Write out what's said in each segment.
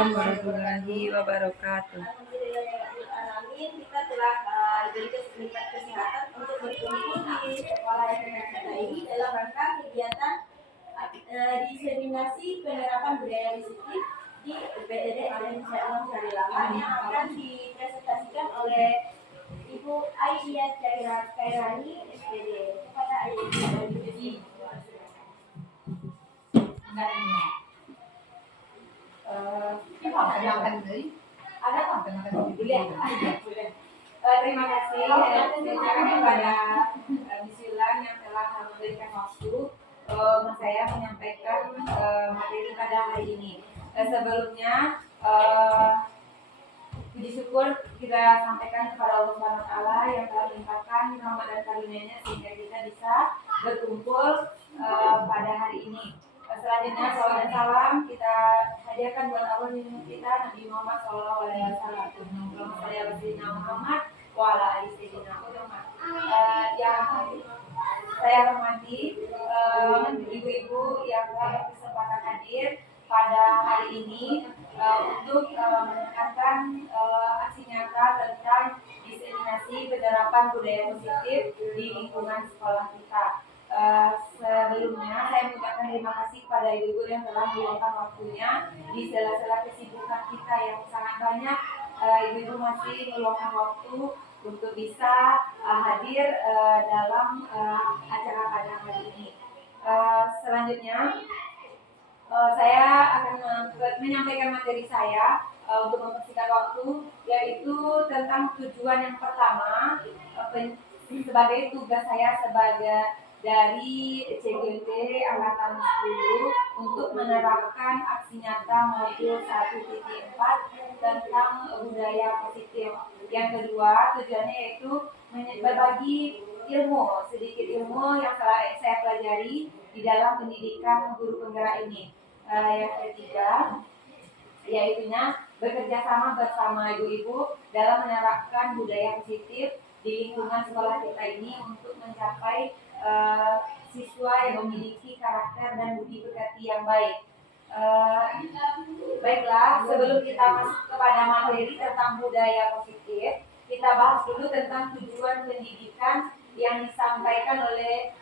warahmatullahi wabarakatuh. Alhamdulillahirrahmanirrahim, kita telah diberi kesempatan untuk berkumpul di sekolah kita ini dalam rangka kegiatan diseminasi penerapan budaya positif di UPTD Indonesia Alam Sarilaman yang akan dipresentasikan oleh Ibu Aisyah Kairani SPD. Kepada Aisyah SPD. Terima kasih kepada Bismillah yang telah memberikan waktu saya menyampaikan materi pada hari ini. Sebelumnya puji syukur kita sampaikan kepada Allah Subhanahu wa taala yang telah melimpahkan rahmat dan karunia-Nya sehingga kita bisa berkumpul pada hari ini. Selanjutnya salawat dan salam kita hadiahkan buat Allah kita Nabi Muhammad SAW. Sayyidina Muhammad wa ala ali sayyidina Muhammad. Yang saya hormati ibu-ibu yang telah berkesempatan hadir pada hari ini untuk menekankan aksi nyata tentang diseminasi penerapan budaya positif di lingkungan sekolah kita. Sebelumnya saya mengucapkan terima kasih kepada ibu-ibu yang telah meluangkan waktunya di sela-sela kesibukan kita yang sangat banyak. Ibu-ibu masih meluangkan waktu untuk bisa hadir dalam acara pada hari ini. Selanjutnya saya akan menyampaikan materi saya untuk mempersingkat waktu, yaitu tentang tujuan yang pertama sebagai tugas saya sebagai dari CGT Angkatan 10 untuk menerapkan aksi nyata modul 1.4 tentang budaya positif. Yang kedua, tujuannya yaitu berbagi sedikit ilmu yang telah saya pelajari di dalam pendidikan guru penggerak ini. Yang ketiga, yaitunya bekerja sama bersama ibu-ibu dalam menerapkan budaya positif di lingkungan sekolah kita ini untuk mencapai siswa yang memiliki karakter dan budi pekerti yang baik. Baiklah, sebelum kita masuk kepada materi tentang budaya positif, kita bahas dulu tentang tujuan pendidikan yang disampaikan oleh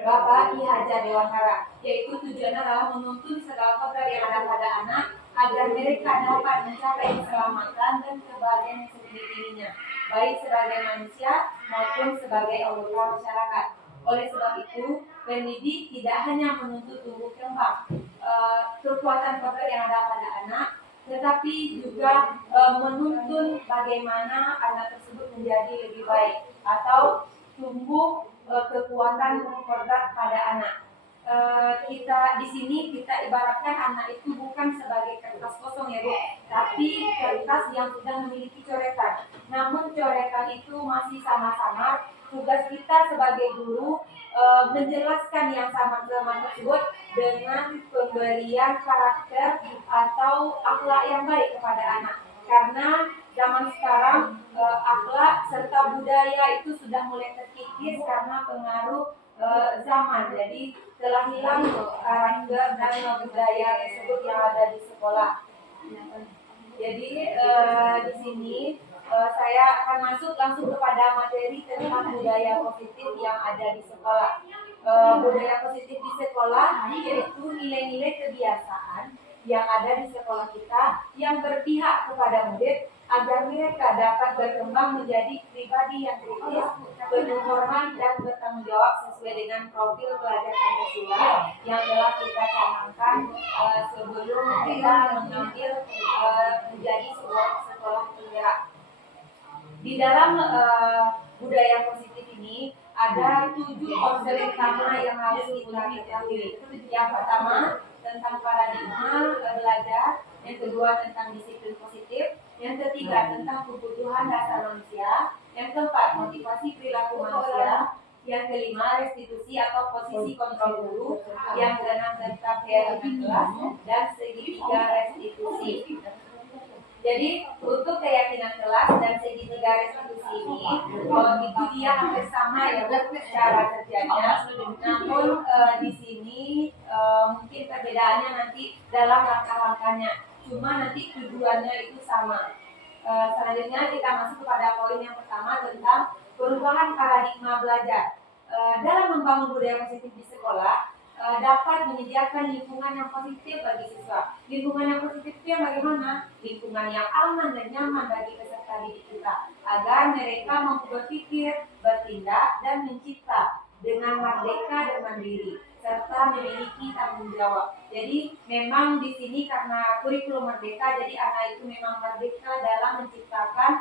Bapak Ki Hajar Dewantara, yaitu tujuannya adalah menuntun segala kodrat yang ada pada anak agar mereka dapat mencapai keselamatan dan kebahagiaan yang setinggi-tingginya, baik sebagai manusia maupun sebagai anggota masyarakat. Oleh sebab itu, pendidik tidak hanya menuntut tumbuh kembang kekuatan kodrat yang ada pada anak, tetapi juga menuntun bagaimana anak tersebut menjadi lebih baik atau tumbuh kekuatan kodrat pada anak. Kita di sini kita ibaratkan anak itu bukan sebagai kertas kosong ya Bu, tapi kertas yang sudah memiliki coretan. Namun coretan itu masih sama-sama. Tugas kita sebagai guru menjelaskan yang sama-sama tersebut dengan pemberian karakter atau akhlak yang baik kepada anak. Karena zaman sekarang akhlak serta budaya itu sudah mulai terkikis karena pengaruh zaman. Jadi telah hilang karakter dan budaya tersebut yang ada di sekolah. Jadi di sini saya akan masuk langsung kepada materi tentang budaya positif yang ada di sekolah. Budaya positif di sekolah yaitu nilai-nilai kebiasaan yang ada di sekolah kita yang berpihak kepada murid agar mereka dapat berkembang menjadi pribadi yang kritis, penuh hormat dan bertanggung jawab sesuai dengan profil pelajar Pancasila yang telah kita canangkan sebelum kita mengambil menjadi sebuah sekolah penggerak. Di dalam budaya positif ini ada 7 konsep utama yang harus kita ketahui. Yang pertama tentang paradigma belajar, yang kedua tentang disiplin positif, yang ketiga tentang kebutuhan dasar manusia, yang keempat motivasi perilaku manusia, yang kelima restitusi atau posisi kontrol guru, yang keenam tentang hierarki kelas, dan segitiga restitusi. Jadi untuk keyakinan kelas dan segi negara institusi ini, itu dia hampir sama ya cara kerjanya. Namun di sini mungkin perbedaannya nanti dalam langkah-langkahnya. Cuma nanti tujuannya itu sama. Selanjutnya kita masuk kepada poin yang pertama tentang perubahan paradigma belajar. Dalam membangun budaya positif di sekolah, dapat menyediakan lingkungan yang positif bagi siswa. Lingkungan yang positif itu yang bagaimana? Lingkungan yang aman dan nyaman bagi peserta didik kita, agar mereka mampu berpikir, bertindak, dan mencipta dengan merdeka dan mandiri, serta memiliki tanggung jawab. Jadi memang di sini karena kurikulum merdeka, jadi anak itu memang merdeka dalam menciptakan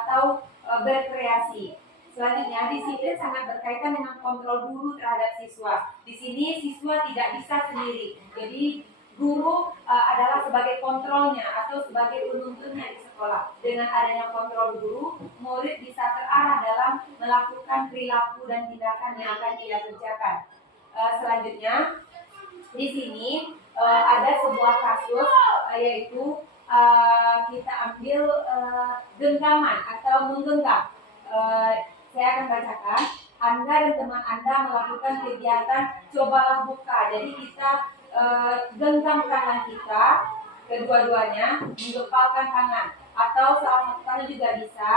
atau berkreasi. Selanjutnya, disiplin sangat berkaitan dengan kontrol guru terhadap siswa. Di sini siswa tidak bisa sendiri. Jadi guru adalah sebagai kontrolnya atau sebagai penuntunnya di sekolah. Dengan adanya kontrol guru, murid bisa terarah dalam melakukan perilaku dan tindakan yang akan ia kerjakan. Selanjutnya, di sini ada sebuah kasus yaitu kita ambil genggaman atau menggenggam. Saya akan bacakan. Anda dan teman Anda melakukan kegiatan cobalah buka. Jadi kita genggam tangan kita kedua-duanya, menggepalkan tangan, atau salah satu tangan juga bisa.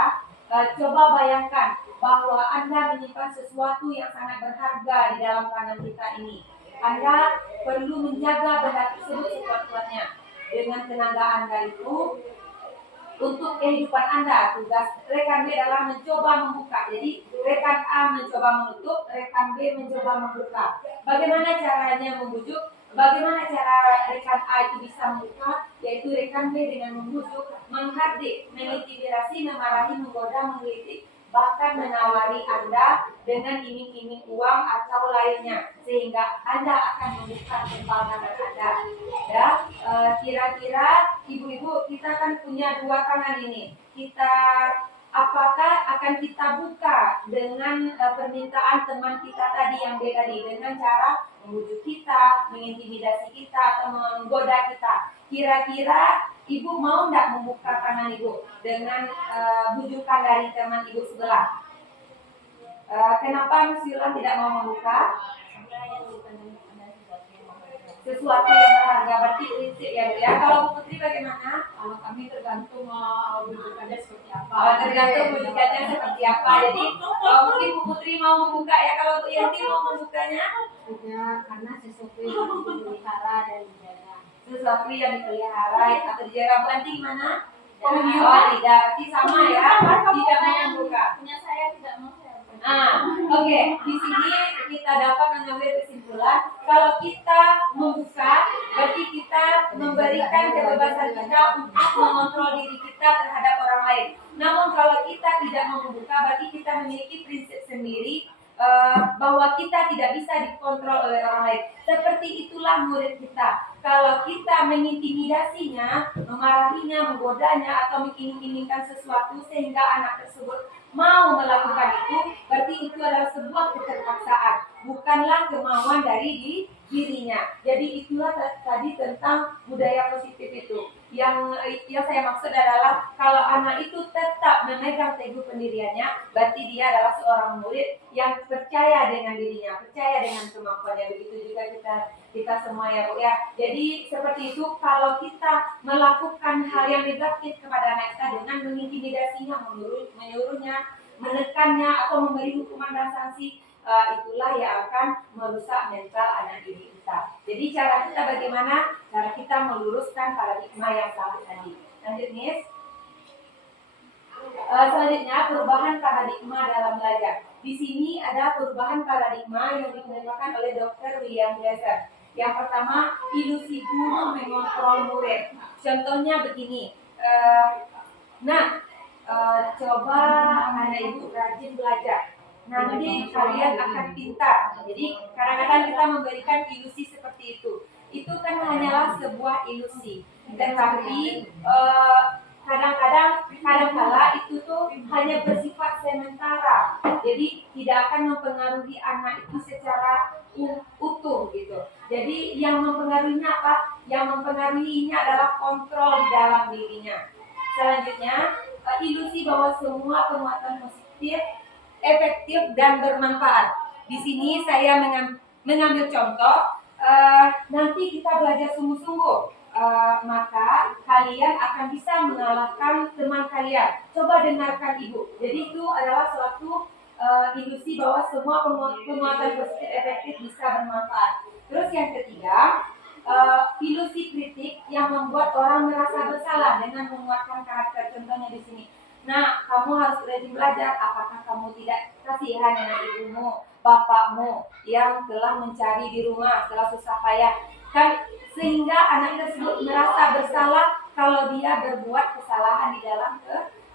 Coba bayangkan bahwa Anda menyimpan sesuatu yang sangat berharga di dalam tangan kita ini. Anda perlu menjaga benda tersebut sekuat-kuatnya. Dengan tenaga Anda itu, untuk kehidupan Anda, tugas rekan B adalah mencoba membuka. Jadi rekan A mencoba menutup, rekan B mencoba membuka. Bagaimana caranya membujuk? Bagaimana cara rekan A itu bisa membuka? Yaitu rekan B dengan membujuk, menghardik, mengintimidasi, memarahi, menggoda, menggelitik, bahkan menawari Anda dengan iming-iming uang atau lainnya, sehingga Anda akan membuka tangan Anda. Ya, kira-kira ibu-ibu kita kan punya dua tangan ini. Apakah akan kita buka dengan permintaan teman kita tadi yang B tadi, dengan cara membujuk kita, mengintimidasi kita, atau menggoda kita? Kira-kira ibu mau tidak membuka tangan ibu dengan bujukan dari teman ibu sebelah? Kenapa Mas Yulan tidak mau membuka? Sesuatu yang berharga, berarti prinsip ya Bu ya. Kalau Bu Putri bagaimana? Kalau kami tergantung bujukannya seperti apa. Tergantung bujukannya seperti apa. Jadi mungkin Bu Putri mau membuka ya. Kalau Bu Yanti mau membukanya? Karena sesuatu yang dipelihara dan dijaga. Sesuatu yang dipelihara atau dijaga. Bu Yanti gimana? Oh tidak. Berarti sama ya. Tidak mau membuka. Punya saya tidak mau saya. Oke. Di sini kita dapat mengambil kesimpulan kalau kita membuka, berarti kita memberikan kebebasan kita untuk mengontrol diri kita terhadap orang lain. Namun kalau kita tidak membuka, berarti kita memiliki prinsip sendiri bahwa kita tidak bisa dikontrol oleh orang lain. Seperti itulah murid kita. Kalau kita mengintimidasinya, memarahinya, menggodanya, atau mengiming-imingkan sesuatu sehingga anak tersebut mau melakukan itu, berarti itu adalah sebuah keterpaksaan, bukanlah kemauan dari dirinya. Jadi itulah tadi tentang budaya positif itu. Yang saya maksud adalah kalau anak itu tetap memegang teguh pendiriannya, berarti dia adalah seorang murid yang percaya dengan dirinya, percaya dengan kemampuannya. Begitu juga kita semua ya Bu ya. Jadi seperti itu, kalau kita melakukan hal yang negatif kepada anak kita dengan mengintimidasinya, menyuruhnya, menekannya, atau memberi hukuman dan sanksi, itulah yang akan merusak mental anak didik kita. Jadi cara kita bagaimana? Cara kita meluruskan paradigma yang salah tadi. Lanjut Miss. Selanjutnya perubahan paradigma dalam belajar. Di sini ada perubahan paradigma yang dikemukakan oleh Dr. William Glasser. Yang pertama, ilusi guru mengontrol murid. Contohnya begini. Coba anak ibu rajin belajar. Nanti kalian akan pintar. Jadi kadang-kadang kita memberikan ilusi seperti itu. Itu kan hanyalah sebuah ilusi. Tetapi kadang-kala itu tuh hanya bersifat sementara. Jadi tidak akan mempengaruhi anak itu secara utuh gitu. Jadi yang mempengaruhinya apa? Yang mempengaruhinya adalah kontrol di dalam dirinya. Selanjutnya, ilusi bahwa semua penguatan positif efektif dan bermanfaat. Di sini saya mengambil contoh. Nanti kita belajar sungguh-sungguh, maka kalian akan bisa mengalahkan teman kalian. Coba dengarkan ibu. Jadi itu adalah suatu ilusi bahwa semua penguatan positif efektif bisa bermanfaat. Terus yang ketiga, ilusi kritik yang membuat orang merasa bersalah dengan menguatkan karakter. Contohnya di sini. Nah, kamu harus rajin belajar. Apakah kamu tidak kasihan dengan ibumu, bapakmu yang telah mencari di rumah setelah susah payah? Kan sehingga anak tersebut merasa bersalah kalau dia berbuat kesalahan di dalam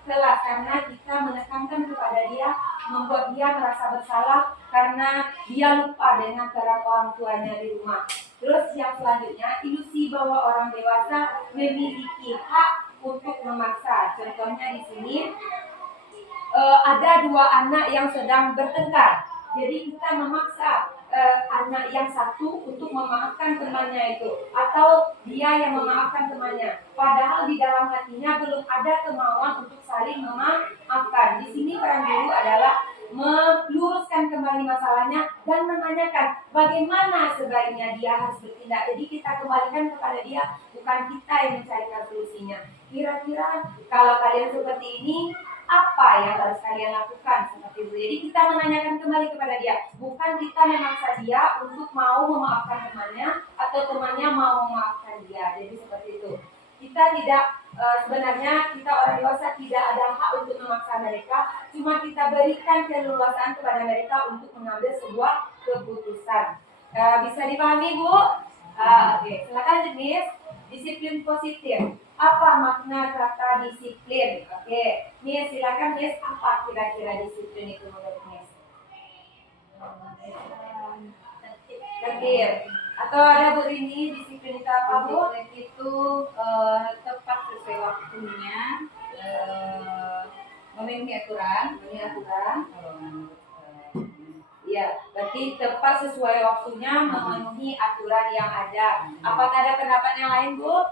kelas, karena kita menekankan kepada dia, membuat dia merasa bersalah karena dia lupa dengan peran orang tuanya di rumah. Terus yang selanjutnya, ilusi bahwa orang dewasa memiliki hak untuk memaksa. Contohnya di sini ada dua anak yang sedang bertengkar. Jadi kita memaksa anak yang satu untuk memaafkan temannya itu, atau dia yang memaafkan temannya. Padahal di dalam hatinya belum ada kemauan untuk saling memaafkan. Di sini peran guru adalah meluruskan kembali masalahnya dan menanyakan bagaimana sebaiknya dia harus bertindak. Jadi kita kembalikan kepada dia, bukan kita yang mencarikan solusinya. Kira-kira kalau kalian seperti ini, apa yang harus kalian lakukan? Seperti itu. Jadi kita menanyakan kembali kepada dia, bukan kita memaksa dia untuk mau memaafkan temannya atau temannya mau memaafkan dia. Jadi seperti itu. Kita tidak sebenarnya kita orang dewasa tidak ada hak untuk memaksa mereka, cuma kita berikan keleluasaan kepada mereka untuk mengambil sebuah keputusan. Bisa dipahami, Bu? Oke. Silakan lanjut, Miss. Disiplin positif. Apa makna kata disiplin? Oke, Miss silakan, Miss. Apa kira-kira disiplin itu menurut Miss? Tertib. Atau ada Bu Rini, disiplin itu apa, Bu? Disiplin itu tepat sesuai waktunya, memenuhi aturan. Iya, berarti tepat sesuai waktunya, memenuhi aturan yang ada. Apakah ada pendapat yang lain, Bu?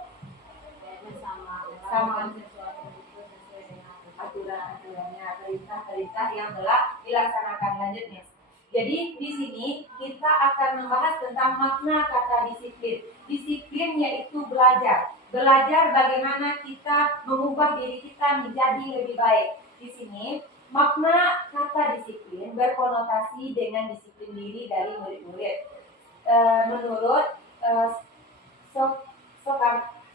Sama sesuatu itu sesuai dengan aturan-aturannya, perintah-perintah yang telah dilaksanakan. Lanjut, Miss. Jadi di sini kita akan membahas tentang makna kata disiplin. Disiplin yaitu belajar. Belajar bagaimana kita mengubah diri kita menjadi lebih baik. Di sini makna kata disiplin berkonotasi dengan disiplin diri dari murid-murid. Menurut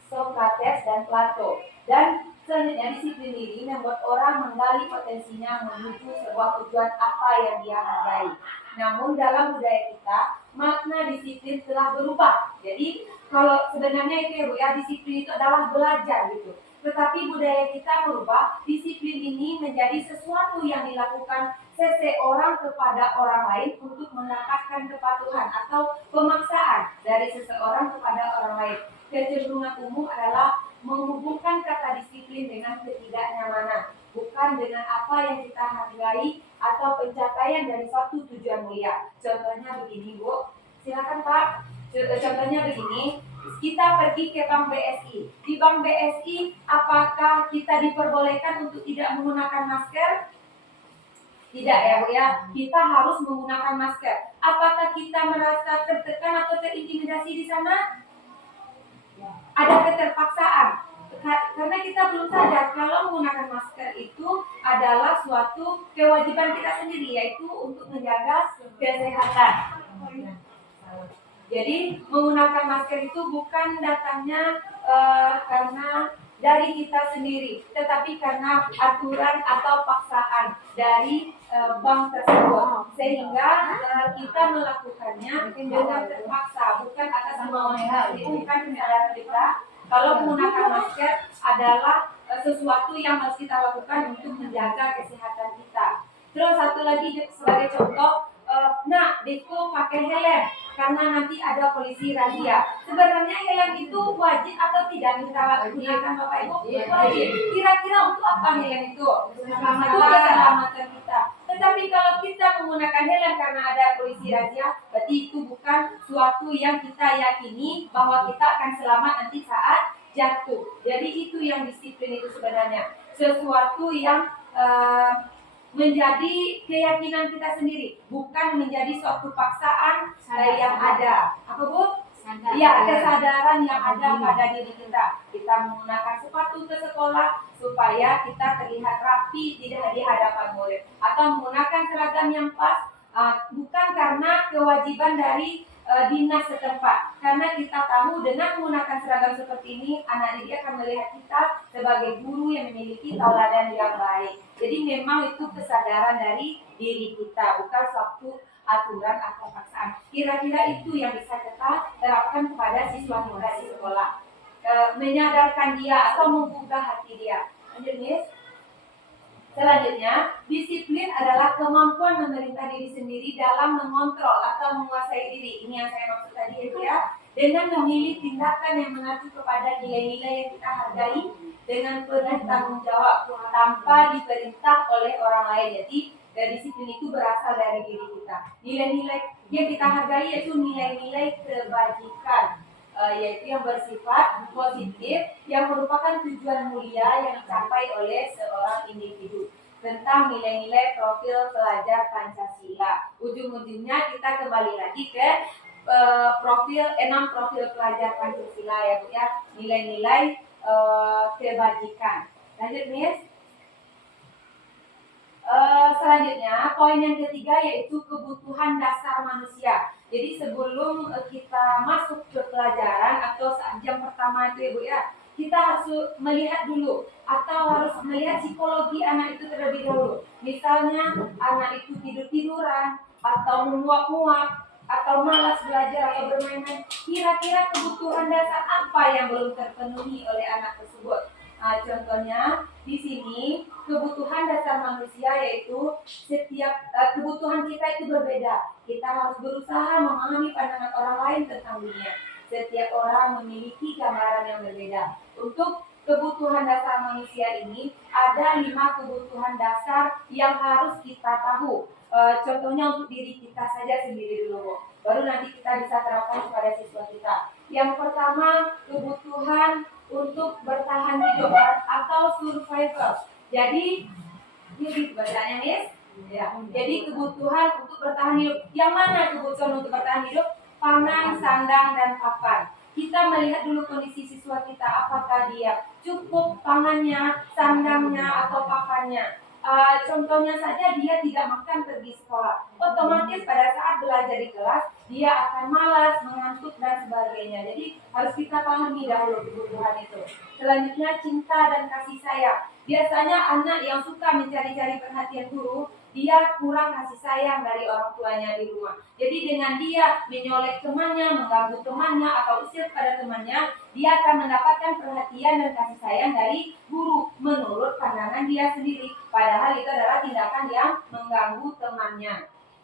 Sokrates dan Plato. Dan selanjutnya disiplin diri membuat orang menggali potensinya menuju sebuah tujuan apa yang dia hargai. Namun dalam budaya kita makna disiplin telah berubah. Jadi kalau sebenarnya itu ya Bu ya, disiplin itu adalah belajar gitu. Tetapi budaya kita berubah, disiplin ini menjadi sesuatu yang dilakukan seseorang kepada orang lain untuk mendapatkan kepatuhan atau pemaksaan dari seseorang kepada orang lain. Kecenderungan umum adalah menghubungkan kata disiplin dengan ketidaknyamanan, bukan dengan apa yang kita hargai atau pencapaian dari suatu tujuan mulia. Contohnya begini, Bu. Silakan, Pak. Contohnya begini, kita pergi ke Bank BSI. Di Bank BSI, apakah kita diperbolehkan untuk tidak menggunakan masker? Tidak ya, Bu ya. Kita harus menggunakan masker. Apakah kita merasa tertekan atau terintimidasi di sana? Ada keterpaksaan. Karena kita belum sadar kalau menggunakan masker itu adalah suatu kewajiban kita sendiri, yaitu untuk menjaga kesehatan. Jadi menggunakan masker itu bukan datangnya karena dari kita sendiri, tetapi karena aturan atau paksaan dari bank tersebut, sehingga kita melakukannya dengan terpaksa, bukan atas kemauan kita, bukan kesadaran kita. Kalau menggunakan masker adalah sesuatu yang harus kita lakukan untuk menjaga kesehatan kita. Terus satu lagi sebagai contoh, Deko pakai helm karena nanti ada polisi razia. Sebenarnya helm itu wajib atau tidak kita gunakan, Bapak Ibu? Wajib. Kira-kira untuk apa helm itu? Keselamatan kita. Tetapi kalau kita menggunakan helm karena ada polisi razia, berarti itu bukan suatu yang kita yakini bahwa kita akan selamat nanti saat jatuh. Jadi itu yang disiplin itu sebenarnya. Sesuatu yang menjadi keyakinan kita sendiri, bukan menjadi suatu paksaan yang ada. Apa Bu? Ya, kesadaran yang ada pada diri kita. Kita menggunakan sepatu ke sekolah supaya kita terlihat rapi di hadapan murid, atau menggunakan seragam yang pas, bukan karena kewajiban dari dinas setempat. Karena kita tahu dengan menggunakan seragam seperti ini, anak didik akan melihat kita sebagai guru yang memiliki tauladan yang baik. Jadi memang itu kesadaran dari diri kita, bukan suatu aturan atau paksaan. Kira-kira itu yang bisa kita terapkan kepada siswa kita di sekolah. Menyadarkan dia atau membuka hati dia. Lanjut, Miss. Selanjutnya, disiplin adalah kemampuan memerintah diri sendiri dalam mengontrol atau menguasai diri. Ini yang saya maksud tadi ya. Dengan memilih tindakan yang mengacu kepada nilai-nilai yang kita hargai dengan penuh tanggung jawab tanpa diperintah oleh orang lain. Jadi, disiplin itu berasal dari diri kita. Nilai-nilai yang kita hargai yaitu nilai-nilai kebajikan, yaitu yang bersifat positif, yang merupakan tujuan mulia yang dicapai oleh seorang individu. Tentang nilai-nilai profil pelajar Pancasila. Ujung-ujungnya kita kembali lagi ke 6 profil pelajar Pancasila ya Bu ya. Nilai-nilai kebajikan. Lanjut, Miss. Selanjutnya, poin yang ketiga yaitu kebutuhan dasar manusia. Jadi sebelum kita masuk ke pelajaran atau saat jam pertama itu ya Bu ya, kita harus melihat dulu atau harus melihat psikologi anak itu terlebih dahulu. Misalnya anak itu tidur-tiduran atau menguap-nguap atau malas belajar atau bermain-main. Kira-kira kebutuhan dasar apa yang belum terpenuhi oleh anak tersebut? Contohnya di sini kebutuhan dasar manusia yaitu setiap kebutuhan kita itu berbeda. Kita harus berusaha memahami pandangan orang lain tentang dunia. Setiap orang memiliki gambaran yang berbeda. Untuk kebutuhan dasar manusia ini ada 5 kebutuhan dasar yang harus kita tahu. Contohnya untuk diri kita saja sendiri dulu, baru nanti kita bisa terapkan kepada siswa kita. Yang pertama, kebutuhan untuk bertahan hidup atau survival. Jadi ini bacanya, Miss. Ya. Jadi kebutuhan untuk bertahan hidup. Yang mana kebutuhan untuk bertahan hidup? Pangan, sandang, dan papan. Kita melihat dulu kondisi siswa kita, apakah dia cukup pangannya, sandangnya, atau papannya. Contohnya saja dia tidak makan pergi sekolah, otomatis pada saat belajar di kelas dia akan malas, mengantuk dan sebagainya. Jadi harus kita pahami dahulu kebutuhan itu. Selanjutnya cinta dan kasih sayang. Biasanya anak yang suka mencari-cari perhatian guru, dia kurang kasih sayang dari orang tuanya di rumah. Jadi dengan dia menyolek temannya, mengganggu temannya, atau usir pada temannya, dia akan mendapatkan perhatian dan kasih sayang dari guru menurut pandangan dia sendiri. Padahal itu adalah tindakan yang mengganggu temannya.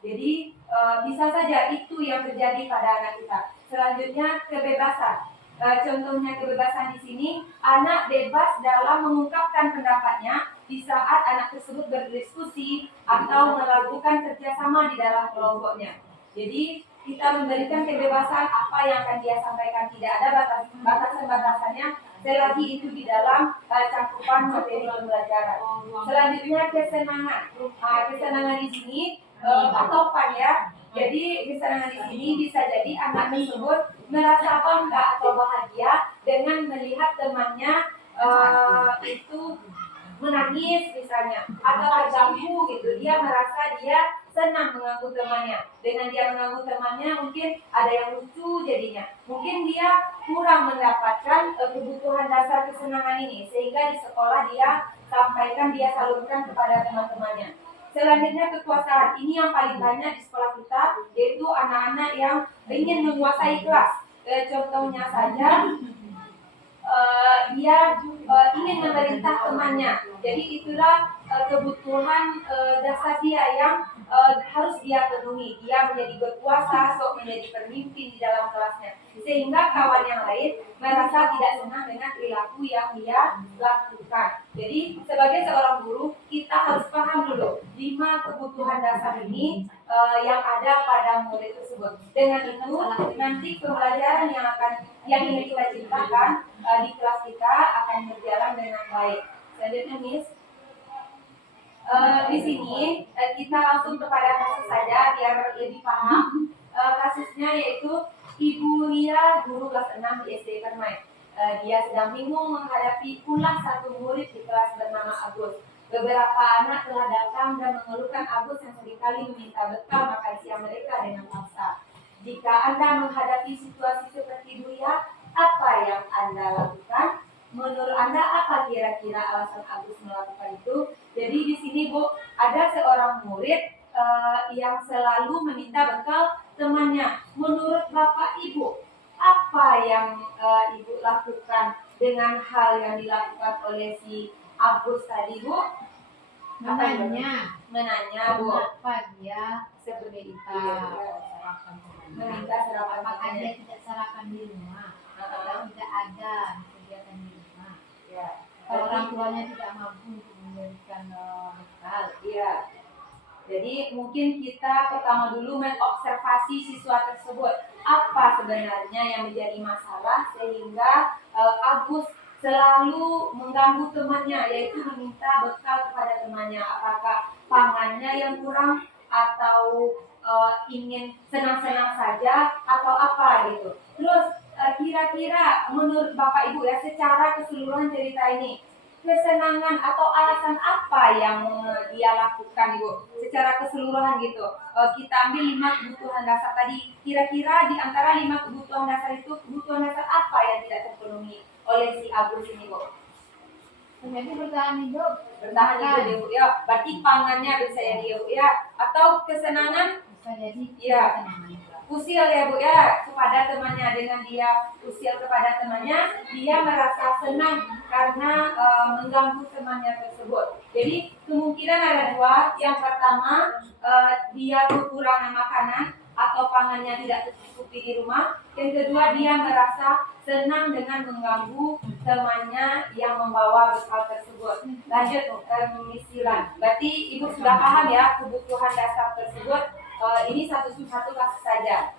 Jadi bisa saja itu yang terjadi pada anak kita. Selanjutnya kebebasan. Contohnya kebebasan di sini, anak bebas dalam mengungkapkan pendapatnya di saat anak tersebut berdiskusi atau melakukan kerjasama di dalam kelompoknya. Jadi kita memberikan kebebasan apa yang akan dia sampaikan, tidak ada batasan-batasannya selagi itu di dalam cakupan materi pembelajaran. Selanjutnya kesenangan. Kesenangan di sini atau fun ya. Jadi kesenangan di sini bisa jadi anak tersebut merasa bangga atau bahagia dengan melihat temannya itu menangis misalnya atau terganggu gitu. Dia merasa dia senang mengganggu temannya. Dengan dia mengganggu temannya mungkin ada yang lucu jadinya. Mungkin dia kurang mendapatkan kebutuhan dasar kesenangan ini sehingga di sekolah dia sampaikan, dia salurkan kepada teman-temannya. Selanjutnya kekuasaan. Ini yang paling banyak di sekolah kita, yaitu anak-anak yang ingin menguasai kelas. Contohnya saja dia ingin memerintah temannya. Jadi itulah kebutuhan dasar dia yang harus dia penuhi. Dia menjadi berkuasa, sok menjadi pemimpin di dalam kelasnya, sehingga kawan yang lain merasa tidak senang dengan perilaku yang dia lakukan. Jadi sebagai seorang guru kita harus paham dulu 5 kebutuhan dasar ini yang ada pada murid tersebut. Dengan itu nanti pembelajaran yang ingin kita ciptakan di kelas kita akan berjalan dengan baik. Selanjutnya, Miss. Di sini kita langsung kepada kasus saja biar lebih paham. Kasusnya yaitu Ibu Lia, guru kelas 6 di SD Permai. Dia sedang bingung menghadapi ulah satu murid di kelas bernama Agus. Beberapa anak telah datang dan mengeluhkan Agus yang seringkali meminta bekal makan siang mereka dengan paksa. Jika Anda menghadapi situasi seperti Ibu Lia, apa yang Anda lakukan? Menurut Anda apa kira-kira alasan Agus melakukan itu? Jadi di sini Bu, ada seorang murid yang selalu meminta bekal temannya. Menurut Bapak Ibu, apa yang Ibu lakukan dengan hal yang dilakukan oleh si Agus tadi, Bu? Menanya, Bu. Kenapa dia Seperti itu. serahkan temannya? Meminta serapan Apakah makannya. dia tidak serahkan di rumah? Atau tidak ada kegiatan di rumah? Ya. Kalau orang tuanya tidak mampu untuk memberikan bekal. Iya. Jadi mungkin kita pertama dulu mengobservasi siswa tersebut. Apa sebenarnya yang menjadi masalah sehingga Agus selalu mengganggu temannya, yaitu meminta bekal kepada temannya. Apakah pangannya yang kurang atau ingin senang-senang saja atau apa gitu. Terus kira-kira menurut Bapak Ibu ya, secara keseluruhan cerita ini, kesenangan atau alasan apa yang dia lakukan, Ibu? Secara keseluruhan gitu. Kita ambil 5 kebutuhan dasar tadi. Kira-kira di antara 5 kebutuhan dasar itu, kebutuhan dasar apa yang tidak terpenuhi oleh si Agus ini, Bu? Jadi bertahan hidup. Bertahan hidup, Ibu. Ya, berarti pangannya bisa jadi, Ibu. Ya, atau kesenangan Bisa jadi Iya. kesenangan juga. usil ya Bu ya kepada temannya. Dengan dia usil kepada temannya, dia merasa senang karena mengganggu temannya tersebut. Jadi kemungkinan ada 2. Yang pertama, dia kekurangan makanan atau pangannya tidak tercukupi di rumah. Yang kedua, dia merasa senang dengan mengganggu temannya yang membawa bekal tersebut. Lanjut, Miss Yulan. Berarti Ibu sudah paham ya kebutuhan dasar tersebut. Ini satu kasus saja.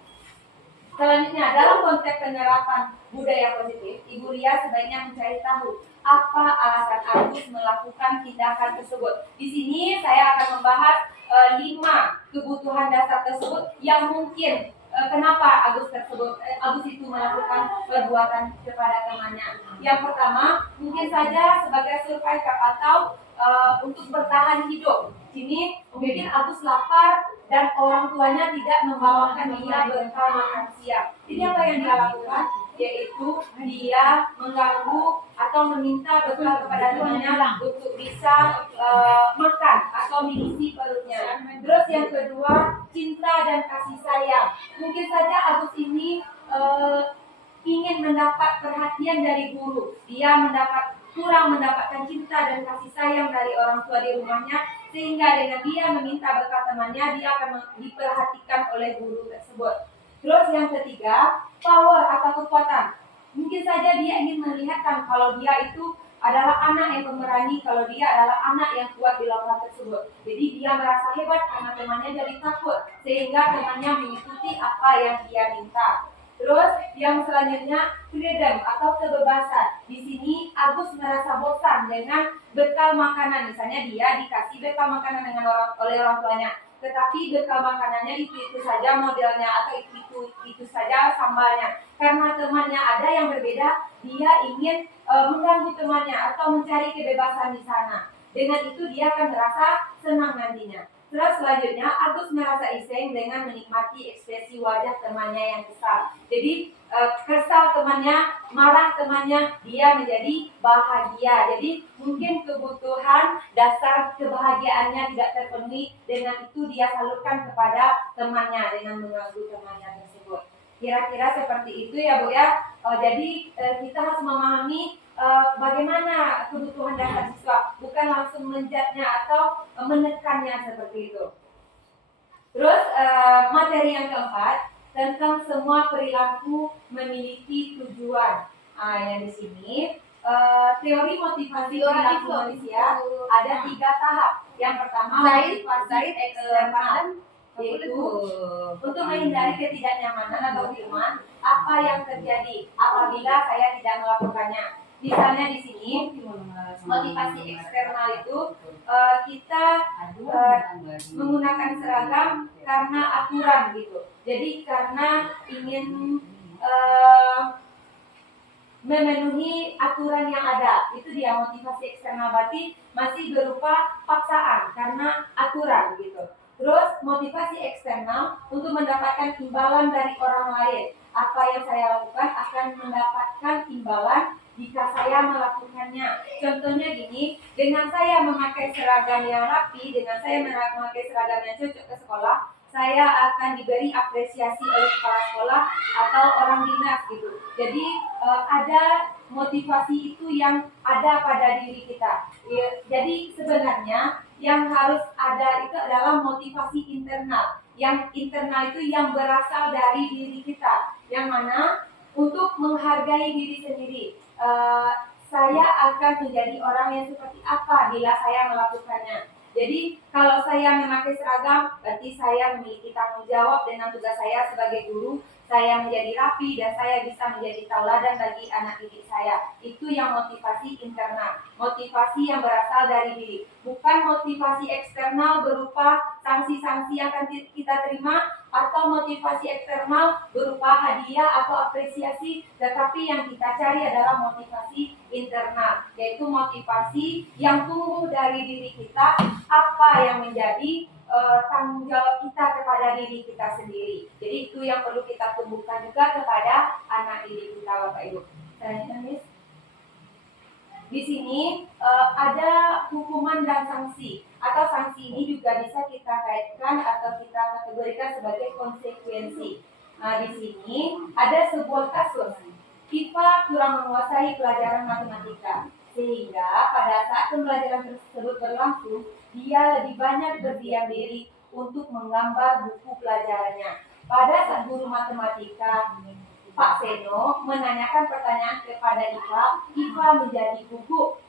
Selanjutnya, dalam konteks penerapan budaya positif, Ibu Lia sebaiknya mencari tahu apa alasan Agus melakukan tindakan tersebut. Di sini saya akan membahas 5 kebutuhan dasar tersebut yang mungkin kenapa Agus itu melakukan perbuatan kepada temannya. Yang pertama, mungkin saja sebagai survival atau untuk bertahan hidup. Sini mungkin Agus lapar dan orang tuanya tidak membawakan dia bekal makan siang. Jadi apa yang dia lakukan? Yaitu dia mengganggu atau meminta bekal kepada temannya untuk bisa makan atau mengisi perutnya. Terus yang kedua, cinta dan kasih sayang. Mungkin saja Agus ini ingin mendapat perhatian dari guru. Dia kurang mendapatkan cinta dan kasih sayang dari orang tua di rumahnya, sehingga dengan dia meminta bekal temannya, dia akan diperhatikan oleh guru tersebut. Terus yang ketiga, power atau kekuatan. Mungkin saja dia ingin melihatkan kalau dia itu adalah anak yang pemberani, kalau dia adalah anak yang kuat di lomba tersebut. Jadi dia merasa hebat karena temannya jadi takut, sehingga temannya mengikuti apa yang dia minta. Terus yang selanjutnya, freedom atau kebebasan. Di sini Agus merasa bosan dengan bekal makanan. Misalnya dia dikasih bekal makanan oleh orang tuanya, tetapi bekal makanannya itu saja modelnya atau itu saja sambalnya. Karena temannya ada yang berbeda, dia ingin mengganggu temannya atau mencari kebebasan di sana. Dengan itu dia akan merasa senang nantinya. Terus selanjutnya, Agus merasa iseng dengan menikmati ekspresi wajah temannya yang kesal. Jadi kesal temannya, marah temannya, dia menjadi bahagia. Jadi mungkin kebutuhan dasar kebahagiaannya tidak terpenuhi, dengan itu dia salurkan kepada temannya dengan mengganggu temannya tersebut. Kira-kira seperti itu ya Bu ya. Jadi kita harus memahami bagaimana kebutuhan dasar siswa, bukan langsung menjudge-nya atau menekannya seperti itu. Terus materi yang keempat tentang semua perilaku memiliki tujuan. Yang di sini teori motivasi perilaku manusia ada 3 tahap. Yang pertama motivasi eksternal, yaitu untuk menghindari ketidaknyamanan atau firman, apa yang terjadi apabila saya tidak melakukannya. Misalnya di sini motivasi eksternal itu kita menggunakan seragam karena aturan gitu. Jadi karena ingin memenuhi aturan yang ada, itu dia motivasi eksternal, berarti masih berupa paksaan karena aturan gitu. Terus motivasi eksternal untuk mendapatkan imbalan dari orang lain. Apa yang saya lakukan akan mendapatkan imbalan jika saya melakukannya. Contohnya gini, dengan saya memakai seragam yang rapi, dengan saya memakai seragam yang cocok ke sekolah, saya akan diberi apresiasi oleh kepala sekolah atau orang dinas gitu. Jadi ada motivasi itu yang ada pada diri kita. Jadi sebenarnya yang harus ada itu adalah motivasi internal. Yang internal itu yang berasal dari diri kita, yang mana untuk menghargai diri sendiri. Saya akan menjadi orang yang seperti apa bila saya melakukannya. Jadi kalau saya memakai seragam, berarti saya memiliki tanggung jawab dengan tugas saya sebagai guru. Saya menjadi rapi dan saya bisa menjadi tauladan bagi anak didik saya. Itu yang motivasi internal, motivasi yang berasal dari diri. Bukan motivasi eksternal berupa sanksi-sanksi yang akan kita terima, atau motivasi eksternal berupa hadiah atau apresiasi, tetapi yang kita cari adalah motivasi internal, yaitu motivasi yang tumbuh dari diri kita, apa yang menjadi tanggung jawab kita kepada diri kita sendiri. Jadi itu yang perlu kita tumbuhkan juga kepada anak didik kita, Bapak Ibu. Selanjutnya, Miss. Di sini ada hukuman dan sanksi, atau sanksi ini juga bisa kita kaitkan atau kita kategorikan sebagai konsekuensi. Nah, di sini ada sebuah kasus. IPA kurang menguasai pelajaran matematika, sehingga pada saat pembelajaran tersebut berlangsung, dia lebih banyak berdiam diri untuk menggambar buku pelajarannya. Pada saat guru matematika Pak Seno menanyakan pertanyaan kepada IPA menjadi gugup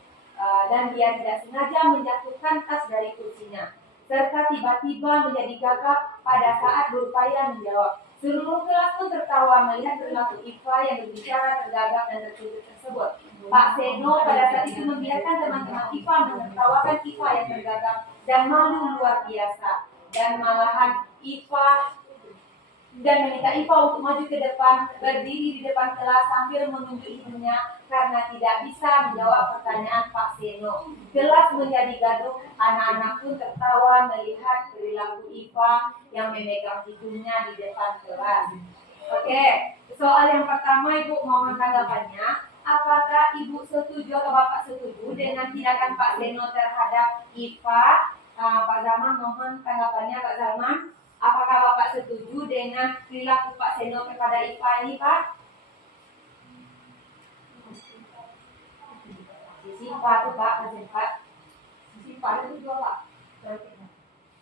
dan dia tidak sengaja menjatuhkan tas dari kursinya, serta tiba-tiba menjadi gagap pada saat berupaya menjawab. Seluruh kelas pun tertawa melihat perilaku IPA yang berbicara tergagap dan terkejut tersebut. Pak Seno pada saat itu membiarkan teman-teman IPA menertawakan IPA yang tergagap dan malu luar biasa, dan malahan IPA dan meminta IPA untuk maju ke depan, berdiri di depan kelas sambil menunjuk hidungnya karena tidak bisa menjawab pertanyaan Pak Seno. Kelas menjadi gaduh, anak-anak pun tertawa melihat perilaku IPA yang memegang hidungnya di depan kelas. Oke, soal yang pertama Ibu mohon tanggapannya. Apakah Ibu setuju atau Bapak setuju dengan tindakan Pak Seno terhadap IPA? Pak Zaman mohon tanggapannya, Pak Zaman. Apakah Bapak setuju dengan perilaku Pak Seno kepada IPA ini, Pak? Sisi Pak itu Pak, Sisi Pak itu juga Pak.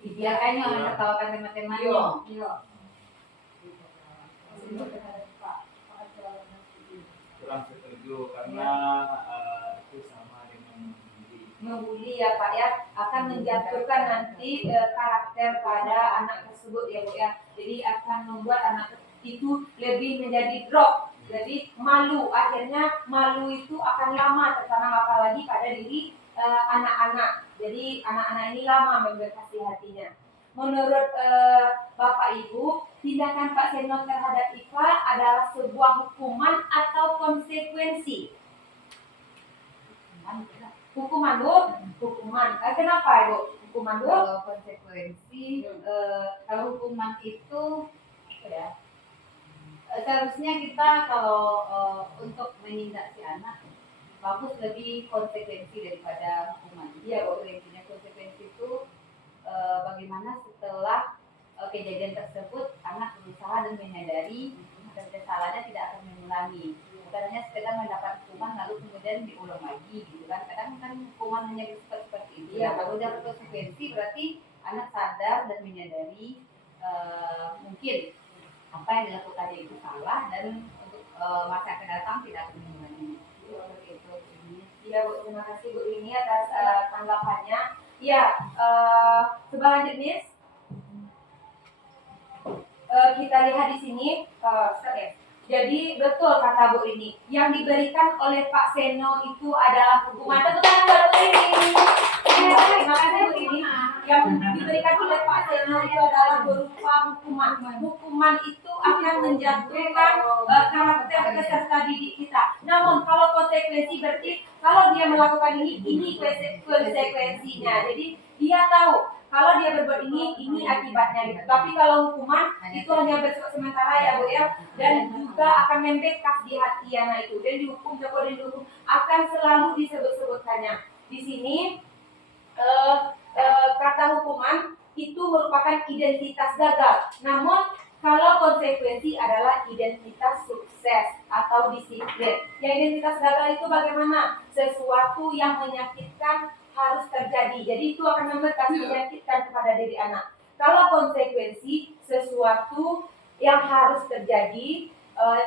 Dibiarkannya orang tertawakan teman-temannya. Iya. Kurang setuju karena itu sama dengan membuli ya Pak ya, akan menjatuhkan nanti karakter pada anak tersebut ya Bu ya. Jadi akan membuat anak itu lebih menjadi drop, lebih malu. Akhirnya malu itu akan lama tertanam apalagi pada diri anak-anak. Jadi anak-anak ini lama memberkati hatinya. Menurut Bapak Ibu, tindakan Pak Seno terhadap IPA adalah sebuah hukuman atau konsekuensi? Hukuman Bu, hukuman. Kenapa Ibu? Hukuman Bu? Kalau konsekuensi, kalau hukuman itu ya, seharusnya kita kalau untuk menindak si anak bagus lebih konsekuensi daripada hukuman. Iya, intinya konsekuensi itu bagaimana setelah kejadian tersebut anak berusaha dan menyadari akan kesalahannya tidak akan mengulangi. Bukan hanya sekedar mendapat hukuman lalu kemudian diulang lagi gitu kan. Kadang kan hukuman hanya seperti itu. Ya, kalau udah berkonsekuensi berarti anak sadar dan menyadari mungkin apa yang dilakukannya itu salah dan untuk masa yang akan datang tidak akan mengulangi. Itu. Iya Bu, terima kasih Bu ini atas tanggapannya. Iya, selanjutnya kita lihat di sini, Jadi betul kata Bu ini, yang diberikan oleh Pak Seno itu adalah hukuman. Tepuk tangan buat Bu ini. Terima kasih Bu ini. Yang diberikan oleh Pak Seno itu adalah berupa hukuman. Hukuman itu akan menjatuhkan karakter peserta didik kita. Namun kalau konsekuensi berarti kalau dia melakukan ini konsekuensinya. Jadi dia tahu kalau dia berbuat ini akibatnya gitu. Tapi kalau hukuman itu hanya bersifat sementara ya Bu ya, dan juga akan membekas di hati anak itu. Dan dihukum, Joko dan dihukum akan selalu disebut-sebutkannya. Di sini kata hukuman itu merupakan identitas gagal. Namun kalau konsekuensi adalah identitas sukses atau disiplin. Yang identitas gagal itu bagaimana? Sesuatu yang menyakitkan harus terjadi. Jadi itu akan membekas menyakitkan kepada diri anak. Kalau konsekuensi sesuatu yang harus terjadi,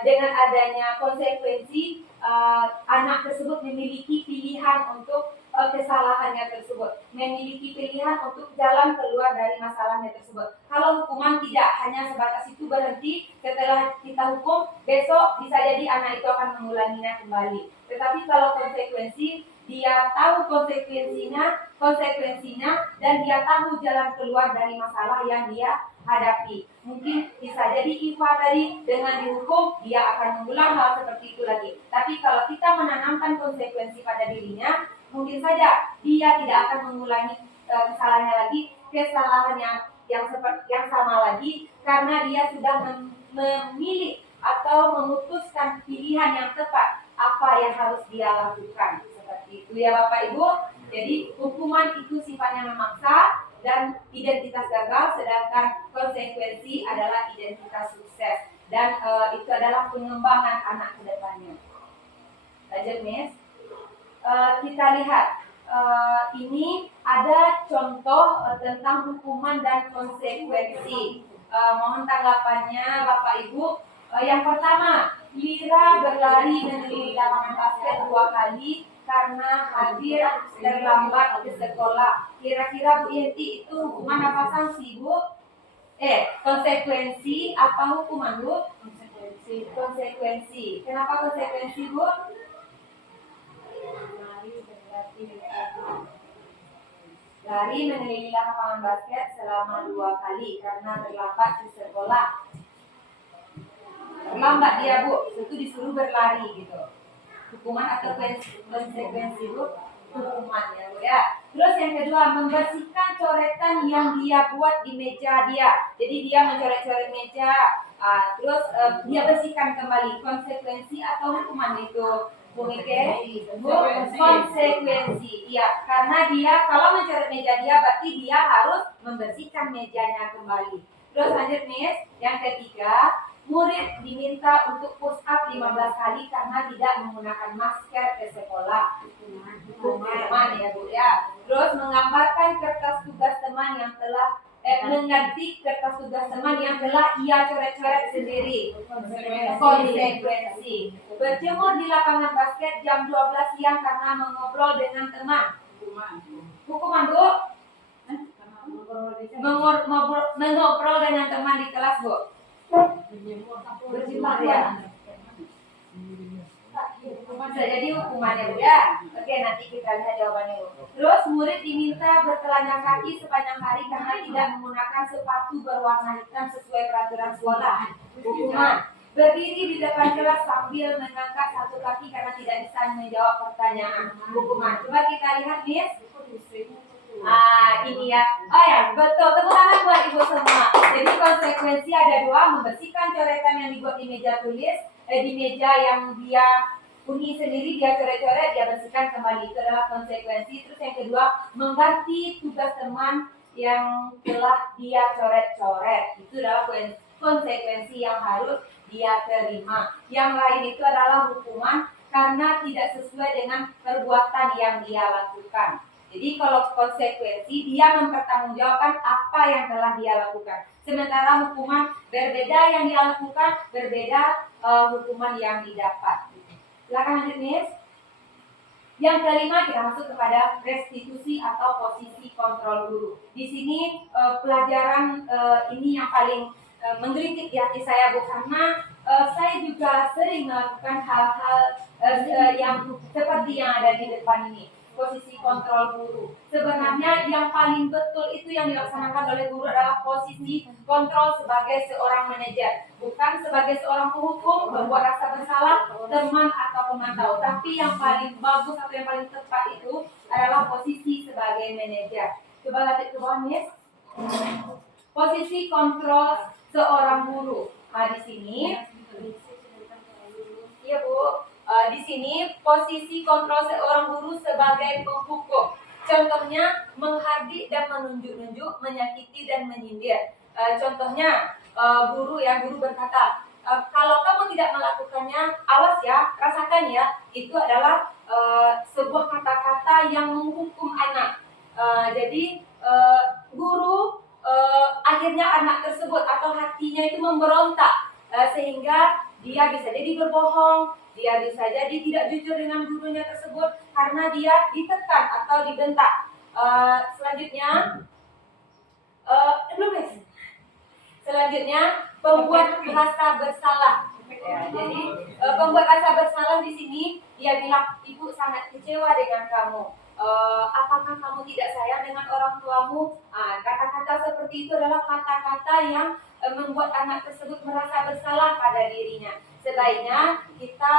dengan adanya konsekuensi anak tersebut memiliki pilihan untuk kesalahannya tersebut, memiliki pilihan untuk jalan keluar dari masalahnya tersebut. Kalau hukuman tidak, hanya sebatas itu berhenti, setelah kita hukum, besok bisa jadi anak itu akan mengulanginya kembali. Tetapi kalau konsekuensi, dia tahu konsekuensinya dan dia tahu jalan keluar dari masalah yang dia hadapi. Mungkin bisa jadi Iva tadi dengan dihukum dia akan mengulang hal seperti itu lagi. Tapi kalau kita menanamkan konsekuensi pada dirinya, mungkin saja dia tidak akan mengulangi kesalahannya lagi, kesalahan yang sama lagi, karena dia sudah memilih atau memutuskan pilihan yang tepat apa yang harus dia lakukan. Seperti itu ya Bapak Ibu. Jadi hukuman itu sifatnya memaksa dan identitas gagal, sedangkan konsekuensi adalah identitas sukses, dan itu adalah pengembangan anak ke depannya. Lanjut Miss. Kita lihat ini ada contoh tentang hukuman dan konsekuensi. Mohon tanggapannya Bapak Ibu. Yang pertama, Lira berlari mengelilingi lapangan basket 2 kali karena hadir terlambat ke sekolah. Kira-kira Bu Yenti itu hukuman apa sanksi Bu? Konsekuensi apa hukuman Bu? Konsekuensi. Kenapa konsekuensi Bu? Lari mengelilingi lapangan basket selama 2 kali karena terlambat ke sekolah. Terlambat dia Bu, itu disuruh berlari gitu. Hukuman atau konsekuensi Bu? Hukuman ya Bu ya. Terus yang kedua, membersihkan coretan yang dia buat di meja dia. Jadi dia mencoret-coret meja, terus dia bersihkan kembali. Konsekuensi atau hukuman itu Bu Mike? Konsekuensi. Iya, karena dia kalau mencoret meja dia berarti dia harus membersihkan mejanya kembali. Terus lanjut Miss, yang ketiga, murid diminta untuk push up 15 kali karena tidak menggunakan masker ke sekolah. Hukuman ya Bu ya. Terus menggambarkan kertas tugas teman yang telah mengganti kertas tugas teman yang telah ia coret-coret sendiri. Konsekuensi. Berjemur di lapangan basket jam 12 siang karena mengobrol dengan teman. Hukuman Bu? Mengobrol dengan teman di kelas Bu. Berjemur ya. Bisa jadi hukumannya Bu ya. Oke, nanti kita lihat jawabannya Bu. Terus murid diminta bertelanjang kaki sepanjang hari karena tidak menggunakan sepatu berwarna hitam sesuai peraturan sekolah. Hukuman. Berdiri di depan kelas sambil mengangkat satu kaki karena tidak bisa menjawab pertanyaan. Hukuman. Coba kita lihat Miss. Ini ya. Oh ya, betul. Tepuk tangan buat Ibu semua. Jadi konsekuensi ada 2, membersihkan coretan yang dibuat di meja tulis, di meja yang dia bunyi sendiri, dia coret-coret, dia bersihkan kembali. Itu adalah konsekuensi. Terus yang kedua, mengganti tugas teman yang telah dia coret-coret. Itu adalah konsekuensi yang harus dia terima. Yang lain itu adalah hukuman karena tidak sesuai dengan perbuatan yang dia lakukan. Jadi kalau konsekuensi dia mempertanggungjawabkan apa yang telah dia lakukan. Sementara hukuman berbeda yang dia lakukan, berbeda hukuman yang didapat. Silakan lanjut Miss. Yang kelima kita masuk kepada restitusi atau posisi kontrol guru. Di sini pelajaran ini yang paling menggelitik di hati saya Bu, karena saya juga sering melakukan hal-hal yang seperti yang ada di depan ini. Posisi kontrol guru. Sebenarnya yang paling betul itu yang dilaksanakan oleh guru adalah posisi kontrol sebagai seorang manajer, bukan sebagai seorang penghukum, membuat rasa bersalah, teman atau pemantau. Tapi yang paling bagus atau yang paling tepat itu adalah posisi sebagai manajer. Coba lihat ke bawah, Miss. Posisi kontrol seorang guru. Di sini, iya Bu. Di sini posisi kontrol seorang guru sebagai penghukum. Contohnya menghardik dan menunjuk-nunjuk, menyakiti dan menyindir. Contohnya guru berkata, kalau kamu tidak melakukannya, awas ya, rasakan ya. Itu adalah sebuah kata-kata yang menghukum anak. Jadi guru akhirnya anak tersebut atau hatinya itu memberontak, sehingga dia bisa jadi berbohong, dia bisa jadi tidak jujur dengan gurunya tersebut karena dia ditekan atau dibentak. Selanjutnya, pembuat rasa bersalah. Ya, jadi pembuat rasa bersalah di sini dia bilang, ibu sangat kecewa dengan kamu. Apakah kamu tidak sayang dengan orang tuamu? Kata-kata seperti itu adalah kata-kata yang membuat anak tersebut merasa bersalah pada dirinya. Sebaiknya kita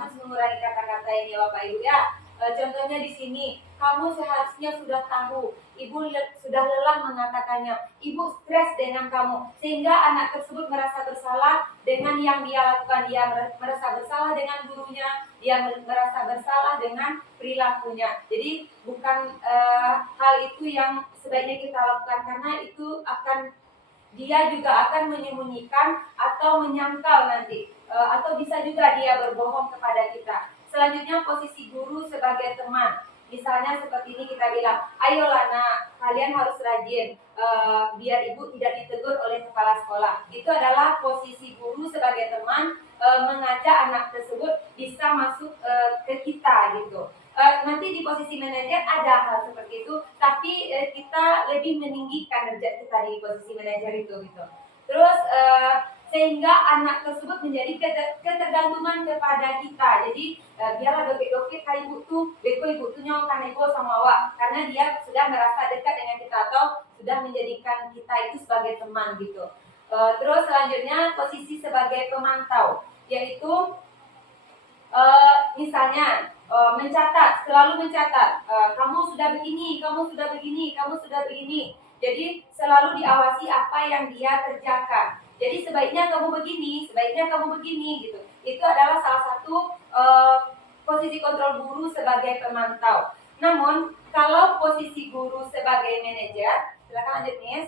harus mengurangi kata-kata ini ya Bapak Ibu ya. Contohnya di sini, kamu seharusnya sudah tahu, ibu sudah lelah mengatakannya, ibu stres dengan kamu, sehingga anak tersebut merasa bersalah dengan yang dia lakukan. Dia merasa bersalah dengan gurunya, dia merasa bersalah dengan perilakunya. Jadi bukan hal itu yang sebaiknya kita lakukan, karena itu dia juga akan menyembunyikan atau menyangkal nanti, atau bisa juga dia berbohong kepada kita. Selanjutnya posisi guru sebagai teman. Misalnya seperti ini kita bilang, ayolah nak, kalian harus rajin, biar ibu tidak ditegur oleh kepala sekolah. Itu adalah posisi guru sebagai teman, mengajak anak tersebut bisa masuk ke kita gitu. Nanti di posisi manajer ada hal seperti itu, tapi kita lebih meninggikan derajat kita di posisi manajer itu gitu. Terus sehingga anak tersebut menjadi ketergantungan kepada kita. Jadi biarlah dokter kali ibu tuh, ibu tuh nyokan ibu sama awak, karena dia sudah merasa dekat dengan kita atau sudah menjadikan kita itu sebagai teman gitu. Terus selanjutnya posisi sebagai pemantau, yaitu misalnya mencatat, selalu mencatat, kamu sudah begini, kamu sudah begini, kamu sudah begini. Jadi selalu diawasi apa yang dia kerjakan. Jadi sebaiknya kamu begini, sebaiknya kamu begini gitu. Itu adalah salah satu posisi kontrol guru sebagai pemantau. Namun kalau posisi guru sebagai manajer, silakan lanjut Miss.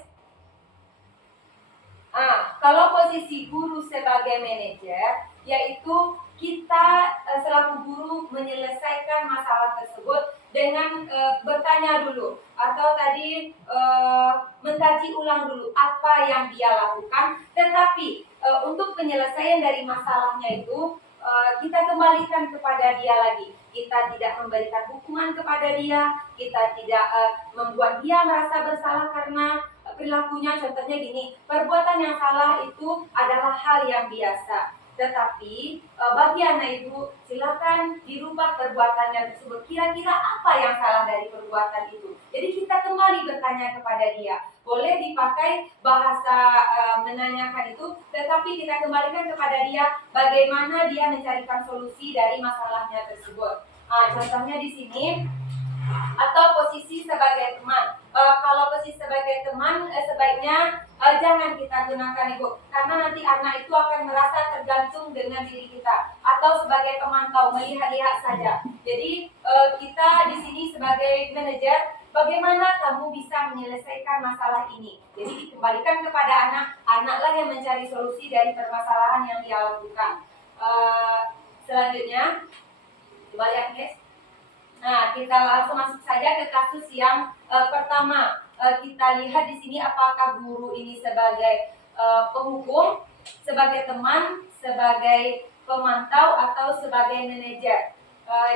Kalau posisi guru sebagai manajer, yaitu kita selaku guru menyelesaikan masalah tersebut dengan bertanya dulu, atau tadi mengkaji ulang dulu apa yang dia lakukan. Tetapi untuk penyelesaian dari masalahnya itu kita kembalikan kepada dia lagi. Kita tidak memberikan hukuman kepada dia, kita tidak membuat dia merasa bersalah karena perilakunya. Contohnya gini, perbuatan yang salah itu adalah hal yang biasa. Tetapi bagi anak ibu, silakan dirubah perbuatannya tersebut. Kira-kira apa yang salah dari perbuatan itu? Jadi kita kembali bertanya kepada dia. Boleh dipakai bahasa menanyakan itu, tetapi kita kembalikan kepada dia bagaimana dia mencarikan solusi dari masalahnya tersebut. Contohnya di sini, atau posisi sebagai teman. Kalau posisi sebagai teman, sebaiknya jangan kita gunakan Ibu, karena nanti anak itu akan merasa tergantung dengan diri kita. Atau sebagai pemantau, melihat-lihat saja. Jadi kita di sini sebagai manajer, bagaimana kamu bisa menyelesaikan masalah ini? Jadi dikembalikan kepada anak, anaklah yang mencari solusi dari permasalahan yang dia lakukan. Selanjutnya, coba lihat guys. Nah, kita langsung masuk saja ke kasus yang pertama. Kita lihat di sini apakah guru ini sebagai penghukum, sebagai teman, sebagai pemantau, atau sebagai manajer.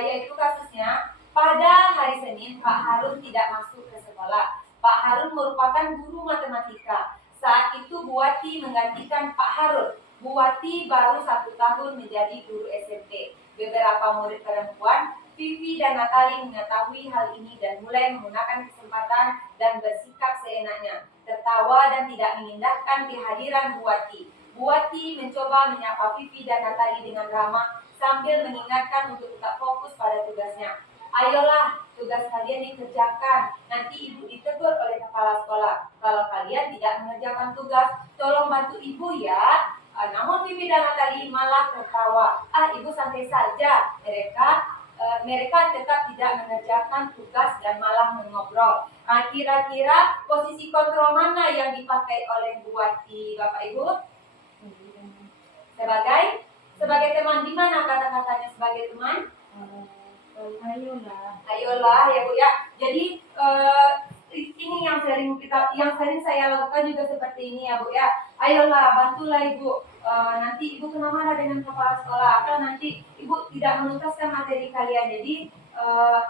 Yaitu kasusnya, pada hari Senin Pak Harun tidak masuk ke sekolah. Pak Harun merupakan guru matematika. Saat itu Bu Wati menggantikan Pak Harun. Bu Wati baru 1 tahun menjadi guru SMP. Beberapa murid perempuan, Vivi dan Natali, mengetahui hal ini dan mulai menggunakan kesempatan dan bersikap seenaknya, tertawa dan tidak mengindahkan kehadiran Bu Wati. Bu Wati mencoba menyapa Vivi dan Natali dengan ramah sambil mengingatkan untuk tetap fokus pada tugasnya. Ayolah, tugas kalian dikerjakan. Nanti ibu ditegur oleh kepala sekolah. Kalau kalian tidak mengerjakan tugas, tolong bantu ibu ya. Namun Vivi dan Natali malah tertawa. Ibu santai saja. Mereka tetap tidak mengerjakan tugas dan malah mengobrol. Kira-kira posisi kontrol mana yang dipakai oleh Bu Wati, Bapak Ibu? Sebagai teman, di mana kata-katanya sebagai teman? Ayolah ya Bu ya. Jadi ini yang sering saya lakukan juga seperti ini ya Bu ya. Ayolah, bantulah Ibu. Nanti Ibu kena marah dengan kepala sekolah atau nanti Ibu tidak menuntaskan materi kalian. Jadi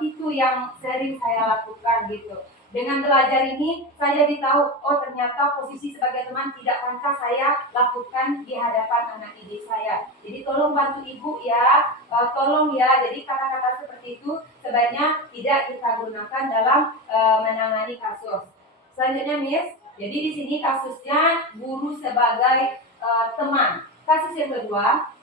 itu yang sering saya lakukan gitu. Dengan belajar ini saya ditahu, oh ternyata posisi sebagai teman tidak pantas saya lakukan di hadapan anak didik saya. Jadi tolong bantu Ibu ya, tolong ya. Jadi kata-kata seperti itu sebaiknya tidak kita gunakan dalam menangani kasus. Selanjutnya Miss, jadi di sini kasusnya guru sebagai teman. Kasus yang kedua,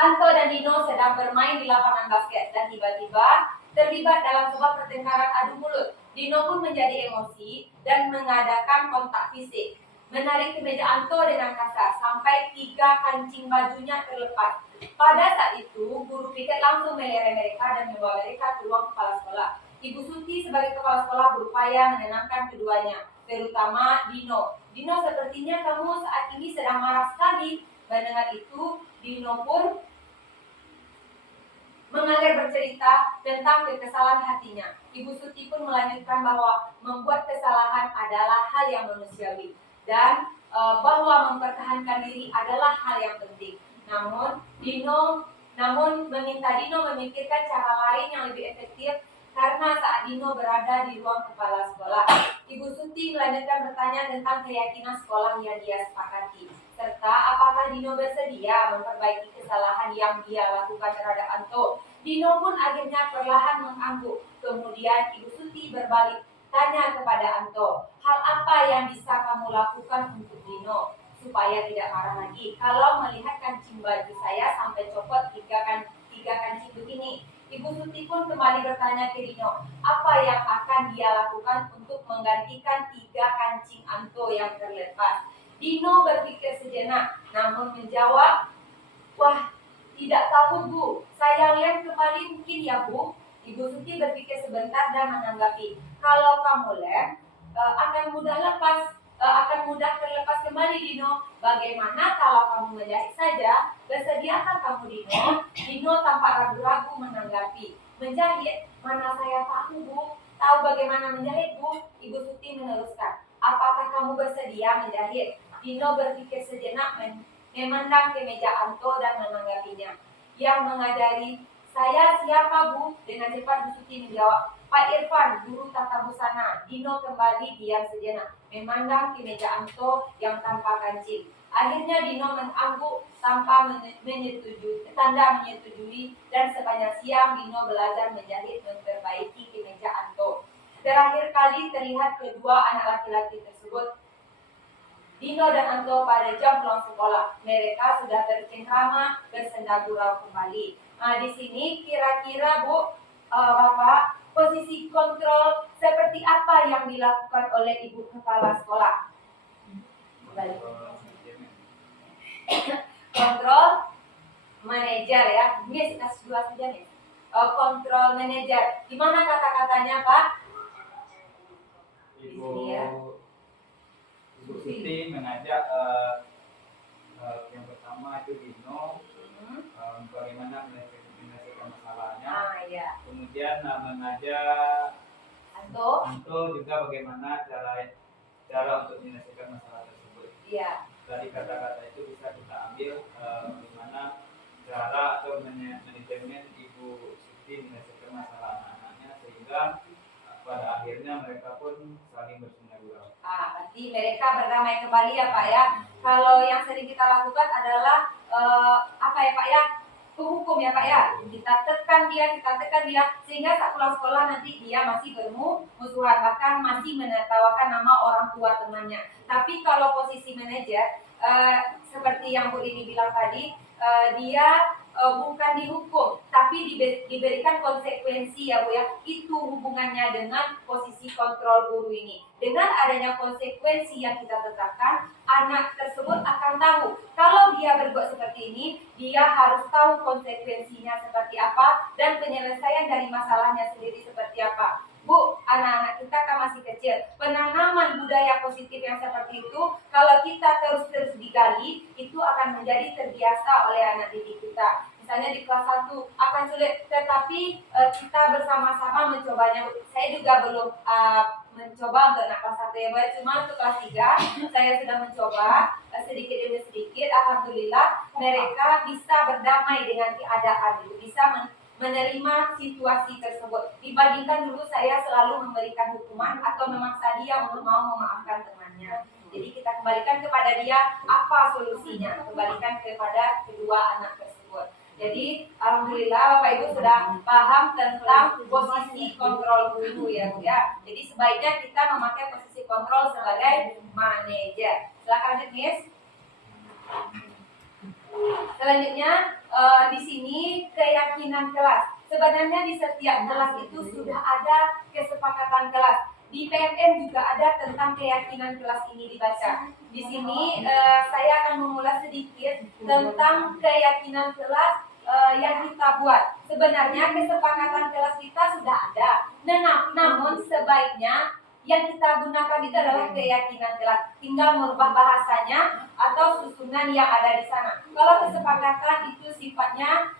Anto dan Dino sedang bermain di lapangan basket dan tiba-tiba terlibat dalam sebuah pertengkaran adu mulut. Dino pun menjadi emosi dan mengadakan kontak fisik, menarik kemeja Anto dengan kasar sampai 3 kancing bajunya terlepas. Pada saat itu, guru piket langsung melerai mereka dan membawa mereka ke ruang kepala sekolah. Ibu Suti sebagai kepala sekolah berupaya menenangkan keduanya, terutama Dino. Dino, sepertinya kamu saat ini sedang marah sekali. Mendengar itu, Dino pun mengalir bercerita tentang kekesalan hatinya. Ibu Suti pun melanjutkan bahwa membuat kesalahan adalah hal yang manusiawi dan bahwa mempertahankan diri adalah hal yang penting. Namun meminta Dino memikirkan cara lain yang lebih efektif karena saat Dino berada di ruang kepala sekolah. Ibu Suti melanjutkan bertanya tentang keyakinan sekolah yang dia sepakati, serta apakah Dino bersedia memperbaiki kesalahan yang dia lakukan terhadap Anto. Dino pun akhirnya perlahan mengangguk. Kemudian Ibu Suti berbalik tanya kepada Anto, hal apa yang bisa kamu lakukan untuk Dino supaya tidak marah lagi? Kalau melihat kancing baju saya sampai copot 3 kancing begini. Ibu Suti pun kembali bertanya ke Dino, apa yang akan dia lakukan untuk menggantikan 3 kancing Anto yang terlepas. Dino berpikir sejenak, namun menjawab, wah, tidak tahu Bu, saya lem kembali mungkin ya Bu. Ibu Suti berpikir sebentar dan menanggapi, kalau kamu lem akan mudah terlepas kembali Dino. Bagaimana kalau kamu menjahit saja? Bersediakah kamu Dino? Dino tampak ragu-ragu menanggapi, menjahit? Mana saya tahu Bu. Tahu bagaimana menjahit Bu? Ibu Suti meneruskan, apakah kamu bersedia menjahit? Dino berpikir sejenak memandang ke meja Anto dan menanggapinya. Yang mengajari saya siapa Bu? Dengan cepat Bu Suti menjawab, Pak Irfan, guru tata busana. Dino kembali diam sejenak, memandang ke meja Anto yang tanpa kancing. Akhirnya Dino mengangguk tanpa tanda menyetujui dan sepanjang siang Dino belajar menjahit memperbaiki kemeja Anto. Terakhir kali terlihat kedua anak laki-laki tersebut, Dino dan Anto, pada jam pulang sekolah. Mereka sudah bercengkrama, bersenda gurau kembali. Nah, di sini kira-kira Bu, Bapak, posisi kontrol seperti apa yang dilakukan oleh Ibu Kepala Sekolah? Kontrol manajer ya. Miss, kasih 2 saja nih. Kontrol manajer. Gimana kata-katanya Pak? Ibu Suti mengajak yang pertama itu Dino, bagaimana menyelesaikan masalahnya. Ya. Kemudian mengajak Anto juga bagaimana cara untuk menyelesaikan masalah tersebut. Iya. Dari kata-kata itu bisa kita ambil bagaimana cara atau manajemen Ibu Suti menyelesaikan masalah anak-anaknya sehingga pada akhirnya mereka pun saling bersenda gurau. Berarti mereka berdamai kembali ya Pak ya. Kalau yang sering kita lakukan adalah apa ya Pak ya? Hukum ya Pak ya. Kita tekan dia sehingga saat pulang sekolah nanti dia masih bermusuhan, bahkan masih menertawakan nama orang tua temannya. Tapi kalau posisi manajer seperti yang Bu Rini bilang tadi, dia bukan dihukum, tapi diberikan konsekuensi ya Bu ya. Itu hubungannya dengan posisi kontrol guru ini. Dengan adanya konsekuensi yang kita tetapkan, anak tersebut akan tahu kalau dia berbuat seperti ini, dia harus tahu konsekuensinya seperti apa dan penyelesaian dari masalahnya sendiri seperti apa. Bu, anak-anak kita kan masih kecil. Penanaman budaya positif yang seperti itu, kalau kita terus digali, itu akan menjadi terbiasa oleh anak didik kita. Misalnya di kelas 1 akan sulit, tetapi kita bersama-sama mencobanya. Saya juga belum mencoba untuk anak kelas 1 ya, Bu. Cuma untuk kelas 3 saya sudah mencoba sedikit demi sedikit. Alhamdulillah mereka bisa berdamai dengan keadaan itu, bisa menerima situasi tersebut. Dibandingkan dulu saya selalu memberikan hukuman atau memaksa dia untuk mau memaafkan temannya. Jadi kita kembalikan kepada dia apa solusinya, kembalikan kepada kedua anak tersebut. Jadi alhamdulillah Bapak Ibu sudah paham tentang posisi kontrol guru ya Bu ya. Jadi sebaiknya kita memakai posisi kontrol sebagai manajer. Silakan lanjut Miss. Selanjutnya di sini keyakinan kelas. Sebenarnya di setiap kelas itu sudah ada kesepakatan kelas. Di PMN juga ada tentang keyakinan kelas ini dibaca. Di sini saya akan mengulas sedikit tentang keyakinan kelas yang kita buat. Sebenarnya kesepakatan kelas kita sudah ada. Namun sebaiknya yang kita gunakan itu adalah keyakinan kelas. Tinggal merubah bahasanya atau susunan yang ada di sana. Kalau kesepakatan itu sifatnya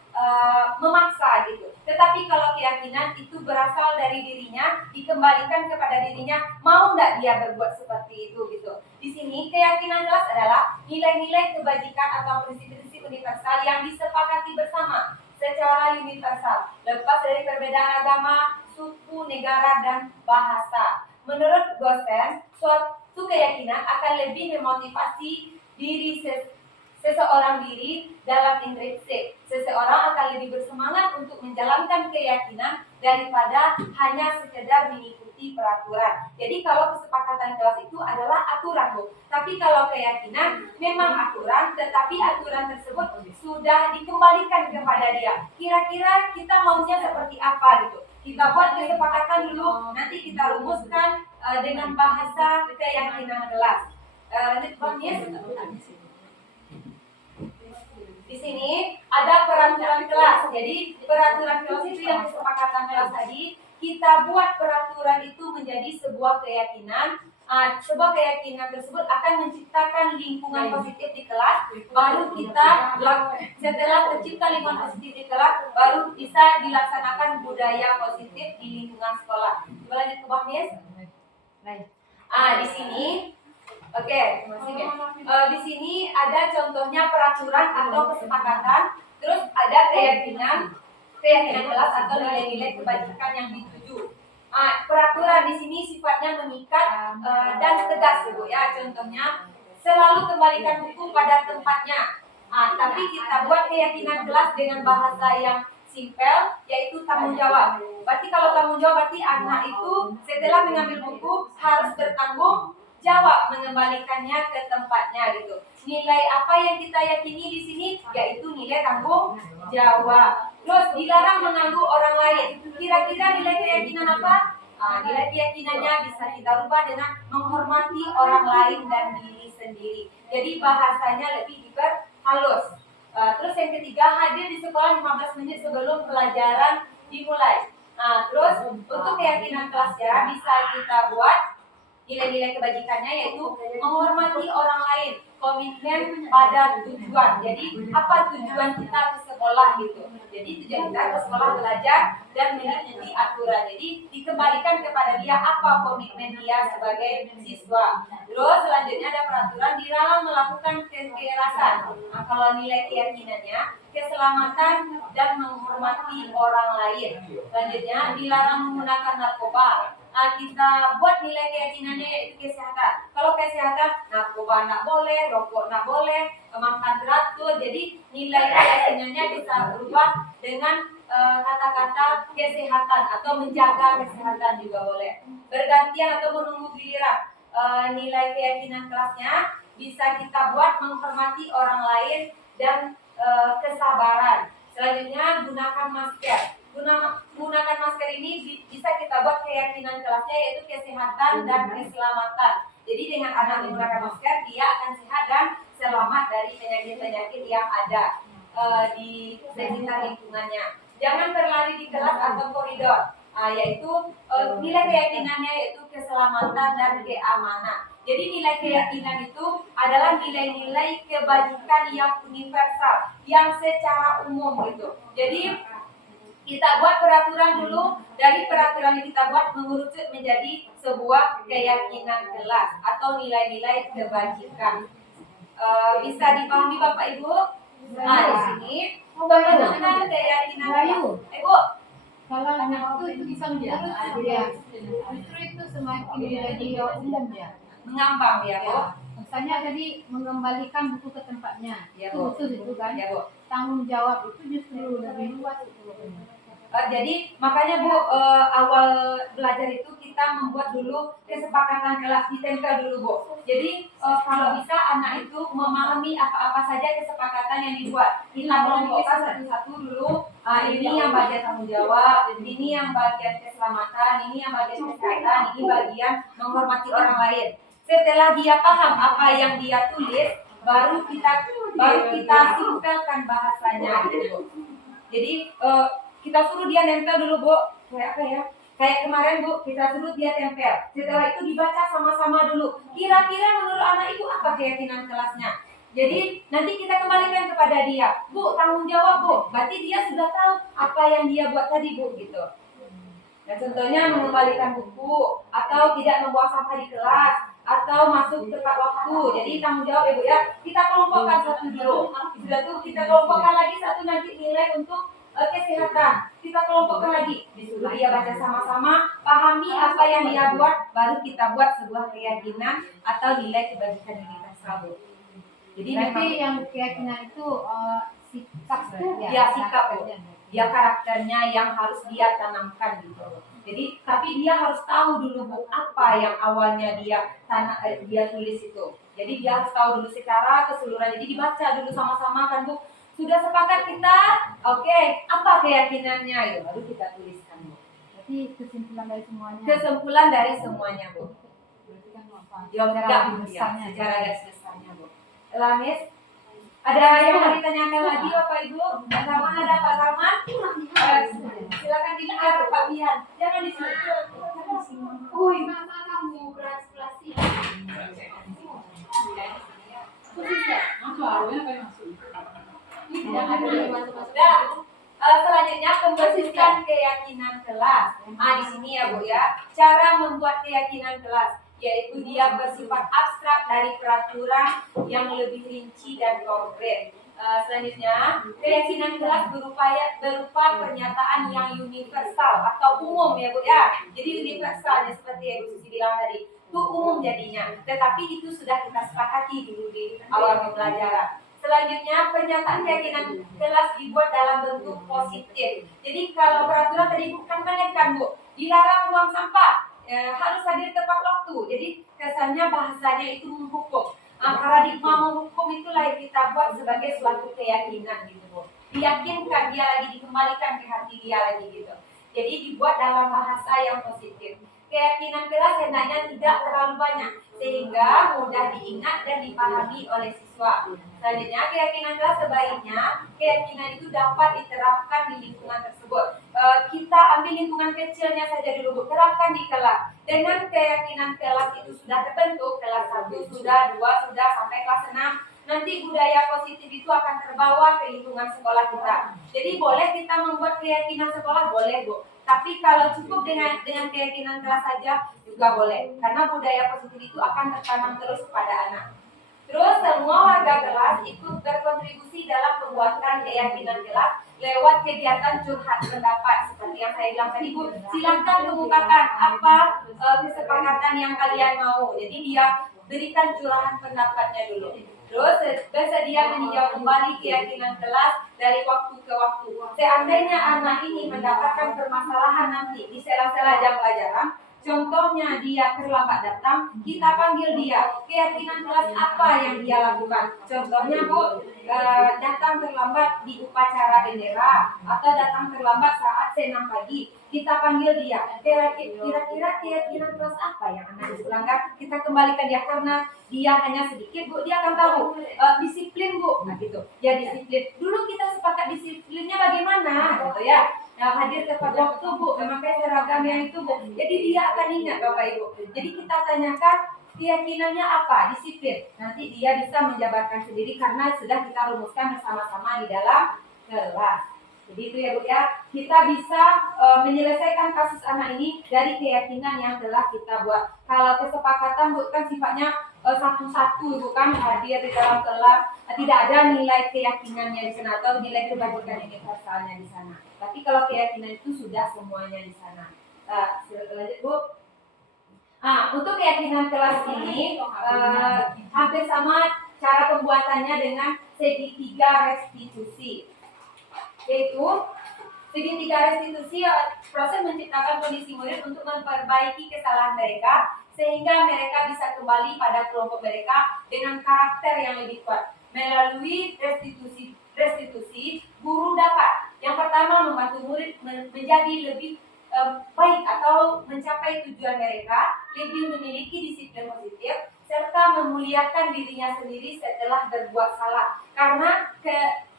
memaksa gitu. Tetapi kalau keyakinan itu berasal dari dirinya, dikembalikan kepada dirinya, mau nggak dia berbuat seperti itu gitu. Di sini keyakinan kelas adalah nilai-nilai kebajikan atau prinsip-prinsip universal yang disepakati bersama secara universal, lepas dari perbedaan agama, suku, negara, dan bahasa. Menurut Gosen, suatu keyakinan akan lebih memotivasi diri seseorang dalam intrinsik. Seseorang akan lebih bersemangat untuk menjalankan keyakinan daripada hanya sekedar mengikuti peraturan. Jadi kalau kesepakatan kelas itu adalah aturan, Bu. Tapi kalau keyakinan memang aturan, tetapi aturan tersebut sudah dikembalikan kepada dia. Kira-kira kita maunya seperti apa gitu. Kita buat kesepakatan dulu, nanti kita rumuskan dengan bahasa keyakinan kelas. Lanjut Bang Yes. Di sini ada peraturan kelas. Jadi peraturan kelas itu yang kesepakatan kelas tadi, kita buat peraturan itu menjadi sebuah keyakinan. Sebuah keyakinan tersebut akan menciptakan lingkungan positif di kelas. Baru kita setelah tercipta lingkungan positif di kelas, baru bisa dilaksanakan budaya positif di lingkungan sekolah. Coba lanjut ke Bang Yes. Di sini oke, di sini ada contohnya peraturan atau kesepakatan, terus ada keyakinan kelas atau nilai-nilai kebajikan yang dituju. Peraturan di sini sifatnya mengikat dan tegas, Ibu ya. Contohnya, selalu kembalikan buku pada tempatnya. Tapi kita buat keyakinan kelas dengan bahasa yang simpel, yaitu tanggung jawab. Berarti kalau tanggung jawab, berarti anak itu setelah mengambil buku harus bertanggung jawab mengembalikannya ke tempatnya gitu. Nilai apa yang kita yakini di sini, yaitu nilai tanggung jawab. Terus dilarang mengganggu orang lain. Kira-kira nilai keyakinan apa? Nilai keyakinannya bisa kita rubah dengan menghormati orang lain dan diri sendiri. Jadi bahasanya lebih diperhalus. Terus yang ketiga, hadir di sekolah 15 menit sebelum pelajaran dimulai. Terus untuk keyakinan kelasnya bisa kita buat nilai-nilai kebajikannya, yaitu menghormati orang lain, komitmen pada tujuan. Jadi apa tujuan kita ke sekolah gitu. Jadi tujuan kita ke sekolah belajar dan mengikuti aturan. Jadi dikembalikan kepada dia apa komitmen dia sebagai siswa. Terus selanjutnya ada peraturan dilarang melakukan kekerasan. Kalau nilai keyakinannya keselamatan dan menghormati orang lain. Selanjutnya dilarang menggunakan narkoba. kita buat nilai keyakinannya yaitu kesehatan. Kalau kesehatan, narkoba nggak boleh, rokok nggak boleh, makan teratur. Jadi nilai keyakinannya bisa berubah dengan kata-kata kesehatan atau menjaga kesehatan juga boleh. Bergantian atau menunggu giliran. Nilai keyakinan kelasnya bisa kita buat menghormati orang lain dan kesabaran. Selanjutnya gunakan masker. Gunakan masker ini bisa kita buat keyakinan kelasnya yaitu kesehatan dan keselamatan. Jadi dengan anak menggunakan masker, dia akan sehat dan selamat dari penyakit-penyakit yang ada di sekitar lingkungannya. Jangan berlari di kelas atau koridor, yaitu nilai keyakinannya yaitu keselamatan dan keamanan. Jadi nilai keyakinan itu adalah nilai-nilai kebajikan yang universal, yang secara umum gitu. Jadi kita buat peraturan dulu, dari peraturan yang kita buat mengerucut menjadi sebuah keyakinan kelas atau nilai-nilai kebajikan. Bisa dipahami Bapak Ibu? Di sini menentukan keyakinan kelas. Ibu, Kalau anak itu bisa menjadi dia, justru itu semakin menjadi umum ya. mengambang ya Bu. Misalnya tadi mengembalikan buku ke tempatnya, Ya, itu Bu. khusus itu kan. Ya Bu. Tanggung jawab itu justru lebih luas itu. Jadi makanya Bu, awal belajar itu kita membuat dulu kesepakatan kelas, ditempel dulu Bu. Jadi kalau bisa anak itu memahami apa-apa saja kesepakatan yang dibuat. Kita kelompokkan satu-satu dulu. Ini yang bagian tanggung jawab, ini yang bagian keselamatan, ini yang bagian kesehatan, ini bagian menghormati orang lain. Setelah dia paham apa yang dia tulis, baru kita simpelkan bahasanya gitu. Jadi kita suruh dia nempel dulu Bu, kayak apa ya? Kayak kemarin Bu, kita suruh dia tempel. Setelah itu dibaca sama-sama dulu. Kira-kira menurut anak itu apa keyakinan kelasnya? Jadi nanti kita kembalikan kepada dia. Bu, tanggung jawab Bu. Berarti dia sudah tahu apa yang dia buat tadi Bu, gitu. Dan contohnya mengembalikan buku, atau tidak membuang sampah di kelas, atau masuk tepat waktu. Jadi tanggung jawab Ibu ya. Kita kelompokkan satu dulu. Sudah tuh kita kelompokkan lagi satu nanti nilai untuk kesehatan. Kita kelompokkan lagi, disuruh dia baca sama-sama, pahami apa yang dia buat, baru kita buat sebuah keyakinan atau nilai kebajikan universal. Jadi Berarti memang yang keyakinan itu sikap ya sikap Bu. Dia karakternya yang harus dia tanamkan gitu. Jadi tapi dia harus tahu dulu Bu apa yang awalnya dia tulis itu. Jadi dia harus tahu dulu secara keseluruhan. Jadi dibaca dulu sama-sama kan Bu. Sudah sepakat kita, oke, apa keyakinannya ya baru kita tuliskan Bu. Berarti kesimpulan dari semuanya. Kesimpulan dari semuanya Bu. Berarti kan apa? Secara garis besarnya Bu. Lamis, ada yang mau ditanyakan lagi Bapak Ibu? Pak Salman ada Pak Salman? Silakan didengar Pak Bian. Jangan di sini. Uy, mama kamu beras plastik. Selanjutnya pembentukan keyakinan kelas. Di sini ya Bu ya. Cara membuat keyakinan kelas yaitu dia bersifat abstrak dari peraturan yang lebih rinci dan konkret. Selanjutnya, keyakinan kelas berupa pernyataan yang universal atau umum ya Bu ya. Jadi universal seperti yang Bu Susi bilang tadi. Itu umum jadinya. Tetapi itu sudah kita sepakati dulu di awal pembelajaran. Selanjutnya, pernyataan keyakinan kelas dibuat dalam bentuk positif. Jadi kalau peraturan tadi bukan menekan Bu, dilarang buang sampah, harus hadir tepat waktu. Jadi kesannya bahasanya itu menghukum. Paradigma menghukum itulah yang kita buat sebagai suatu keyakinan gitu Bu. Diyakinkan dia lagi, dikembalikan ke hati dia lagi gitu. Jadi dibuat dalam bahasa yang positif. Keyakinan kelas hendaknya tidak terlalu banyak sehingga mudah diingat dan dipahami oleh siswa. Selanjutnya, keyakinan kelas sebaiknya keyakinan itu dapat diterapkan di lingkungan tersebut. Kita ambil lingkungan kecilnya saja dulu Bu, terapkan di kelas. Dengan keyakinan kelas itu sudah terbentuk, kelas 1 sudah, 2 sudah, sampai kelas 6, nanti budaya positif itu akan terbawa ke lingkungan sekolah kita. Jadi boleh kita membuat keyakinan sekolah, boleh Bu. Tapi kalau cukup dengan keyakinan kelas saja juga boleh. Karena budaya positif itu akan tertanam terus pada anak. Terus semua warga kelas ikut berkontribusi dalam pembuatan keyakinan kelas lewat kegiatan curhat pendapat seperti yang saya bilang tadi Bu. Silakan kemukakan apa kesepakatan yang kalian mau. Jadi dia berikan curahan pendapatnya dulu. Terus bersedia meninjau kembali keyakinan kelas dari waktu ke waktu. Seandainya anak ini mendapatkan permasalahan nanti di sela-sela jam pelajaran, contohnya dia terlambat datang, kita panggil dia. Keyakinan kelas apa yang dia lakukan? Contohnya Bu, datang terlambat di upacara bendera atau datang terlambat saat senam pagi. Kita panggil dia. Kira-kira keyakinan kelas apa yang anak dilanggar? Kita kembalikan dia karena dia hanya sedikit Bu, dia akan tahu disiplin Bu, nah gitu. Ya disiplin. Dulu kita sepakat disiplinnya bagaimana, gitu ya. Nah, hadir tepat waktu Bu, memakai seragamnya itu Bu. Jadi dia akan ingat Bapak Ibu. Jadi kita tanyakan keyakinannya apa, disiplin. Nanti dia bisa menjabarkan sendiri karena sudah kita rumuskan bersama-sama di dalam kelas. Jadi itu ya Bu ya. Kita bisa menyelesaikan kasus anak ini dari keyakinan yang telah kita buat. Kalau kesepakatan Bu kan sifatnya satu-satu bukan hadir di dalam kelas, tidak ada nilai keyakinannya di sana atau nilai kebajikan universalnya di sana. Tapi kalau keyakinan itu sudah semuanya di sana. Lanjut Bu. Untuk keyakinan kelas ini hampir sama cara pembuatannya dengan segitiga restitusi. Yaitu segitiga restitusi proses menciptakan kondisi murid untuk memperbaiki kesalahan mereka sehingga mereka bisa kembali pada kelompok mereka dengan karakter yang lebih kuat. Melalui restitusi guru dapat yang pertama membantu murid menjadi lebih baik atau mencapai tujuan mereka, lebih memiliki disiplin positif, serta memuliakan dirinya sendiri setelah berbuat salah. Karena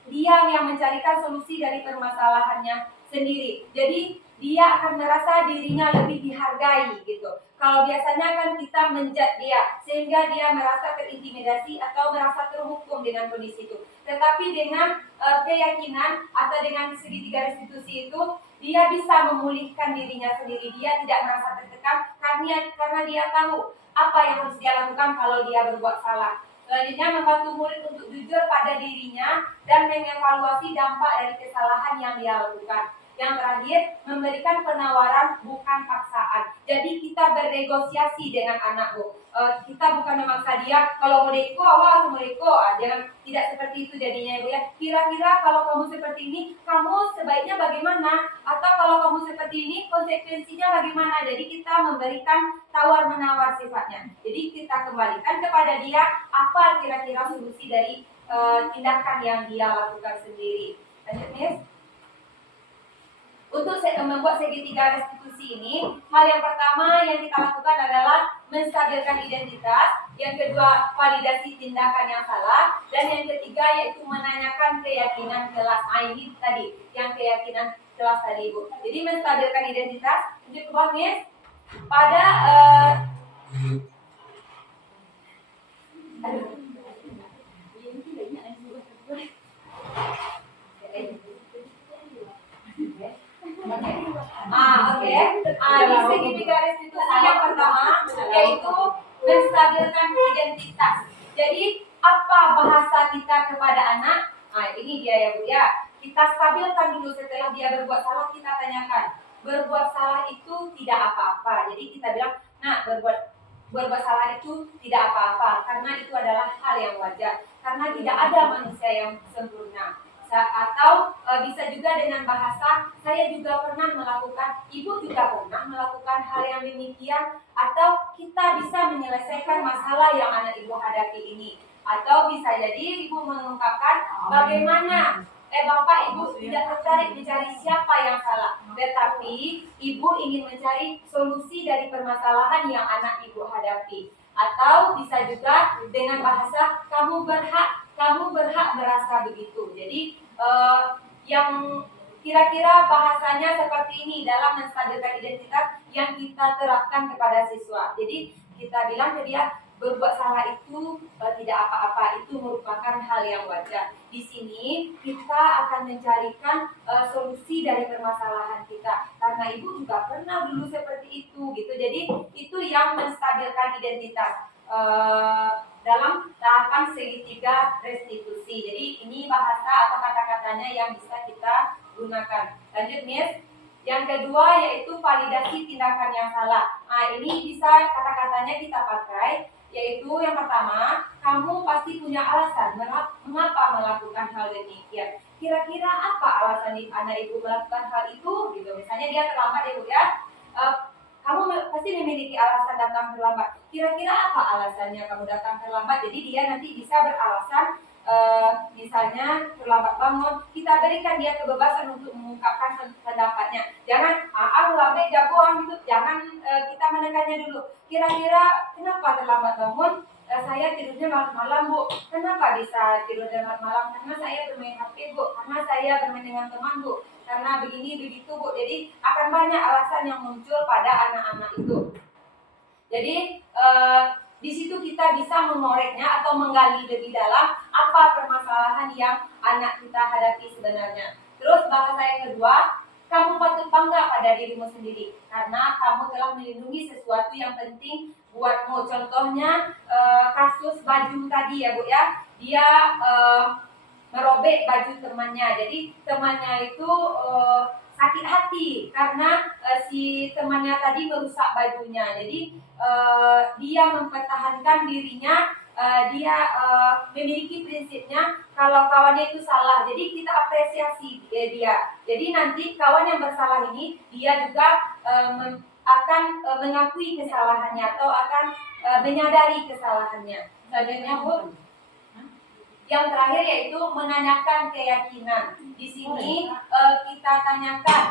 dia yang mencarikan solusi dari permasalahannya sendiri. Jadi dia akan merasa dirinya lebih dihargai gitu. Kalau biasanya kan kita menjudge dia sehingga dia merasa terintimidasi atau merasa terhukum dengan kondisi itu. Tetapi dengan keyakinan atau dengan segitiga restitusi itu dia bisa memulihkan dirinya sendiri. Dia tidak merasa tertekan karena dia tahu apa yang harus dia lakukan kalau dia berbuat salah. Selanjutnya membantu murid untuk jujur pada dirinya dan mengevaluasi dampak dari kesalahan yang dia lakukan. Yang terakhir, memberikan penawaran bukan paksaan. Jadi kita bernegosiasi dengan anak Bu. Kita bukan memaksa dia, kalau mau deko awal atau mau deko, jangan tidak seperti itu jadinya Bu ya. Kira-kira kalau kamu seperti ini, kamu sebaiknya bagaimana? Atau kalau kamu seperti ini, konsekuensinya bagaimana? Jadi kita memberikan tawar-menawar sifatnya. Jadi kita kembalikan kepada dia apa kira-kira solusi dari tindakan yang dia lakukan sendiri. Lanjut Miss. Untuk membuat segitiga restitusi ini, hal yang pertama yang kita lakukan adalah menstabilkan identitas, yang kedua validasi tindakan yang salah, dan yang ketiga yaitu menanyakan keyakinan kelas. Ini tadi, yang keyakinan kelas tadi Ibu. Jadi menstabilkan identitas, lanjut ke bawah Miss. Pada di segitiga restitusi yang pertama yaitu menstabilkan identitas. Jadi apa bahasa kita kepada anak? Ini dia ya Bu ya. Kita stabilkan dulu setelah dia berbuat salah, kita tanyakan. Berbuat salah itu tidak apa-apa. Jadi kita bilang, nah berbuat salah itu tidak apa-apa karena itu adalah hal yang wajar. Karena tidak ada manusia yang sempurna. Atau bisa juga dengan bahasa saya juga pernah melakukan, ibu juga pernah melakukan hal yang demikian, atau kita bisa menyelesaikan masalah yang anak ibu hadapi ini, atau bisa jadi ibu mengungkapkan bagaimana bapak ibu tidak tertarik mencari siapa yang salah, tetapi ibu ingin mencari solusi dari permasalahan yang anak ibu hadapi. Atau bisa juga dengan bahasa kamu berhak merasa begitu. Jadi yang kira-kira bahasanya seperti ini dalam menstabilkan identitas yang kita terapkan kepada siswa. Jadi kita bilang ke dia berbuat salah itu tidak apa-apa, itu merupakan hal yang wajar. Di sini kita akan mencarikan solusi dari permasalahan kita karena ibu juga pernah dulu seperti itu gitu. Jadi itu yang menstabilkan identitas. dalam tahapan segitiga restitusi. Jadi ini bahasa atau kata-katanya yang bisa kita gunakan. Lanjut, Miss. Yang kedua yaitu validasi tindakan yang salah. Nah, ini bisa kata-katanya kita pakai, yaitu yang pertama, kamu pasti punya alasan mengapa melakukan hal demikian. Kira-kira apa alasan anak ibu melakukan hal itu? Gitu. Misalnya dia terlambat ya, Bu ya. Kamu pasti memiliki alasan datang terlambat. Kira-kira apa alasannya kamu datang terlambat? Jadi dia nanti bisa beralasan, misalnya terlambat bangun, kita berikan dia kebebasan untuk mengungkapkan pendapatnya. Jangan lambat jagoan gitu. Jangan kita menekannya dulu. Kira-kira kenapa terlambat bangun? Saya tidurnya malam-malam, Bu. Kenapa bisa tidur malam-malam? Karena saya bermain HP, Bu. Karena saya bermain dengan teman, Bu. Karena begini begitu, Bu. Jadi akan banyak alasan yang muncul pada anak-anak itu. Jadi di situ kita bisa mengoreknya atau menggali lebih dalam apa permasalahan yang anak kita hadapi sebenarnya. Terus bahasa yang kedua, kamu patut bangga pada dirimu sendiri karena kamu telah melindungi sesuatu yang penting buatmu. Contohnya kasus baju tadi ya, Bu ya. Dia merobek baju temannya. Jadi temannya itu sakit hati karena si temannya tadi merusak bajunya. Jadi dia mempertahankan dirinya, dia memiliki prinsipnya kalau kawannya itu salah. Jadi kita apresiasi dia. Jadi nanti kawan yang bersalah ini dia juga akan mengakui kesalahannya atau akan menyadari kesalahannya. Selanjutnya, Bu. Yang terakhir yaitu menanyakan keyakinan. Di sini kita tanyakan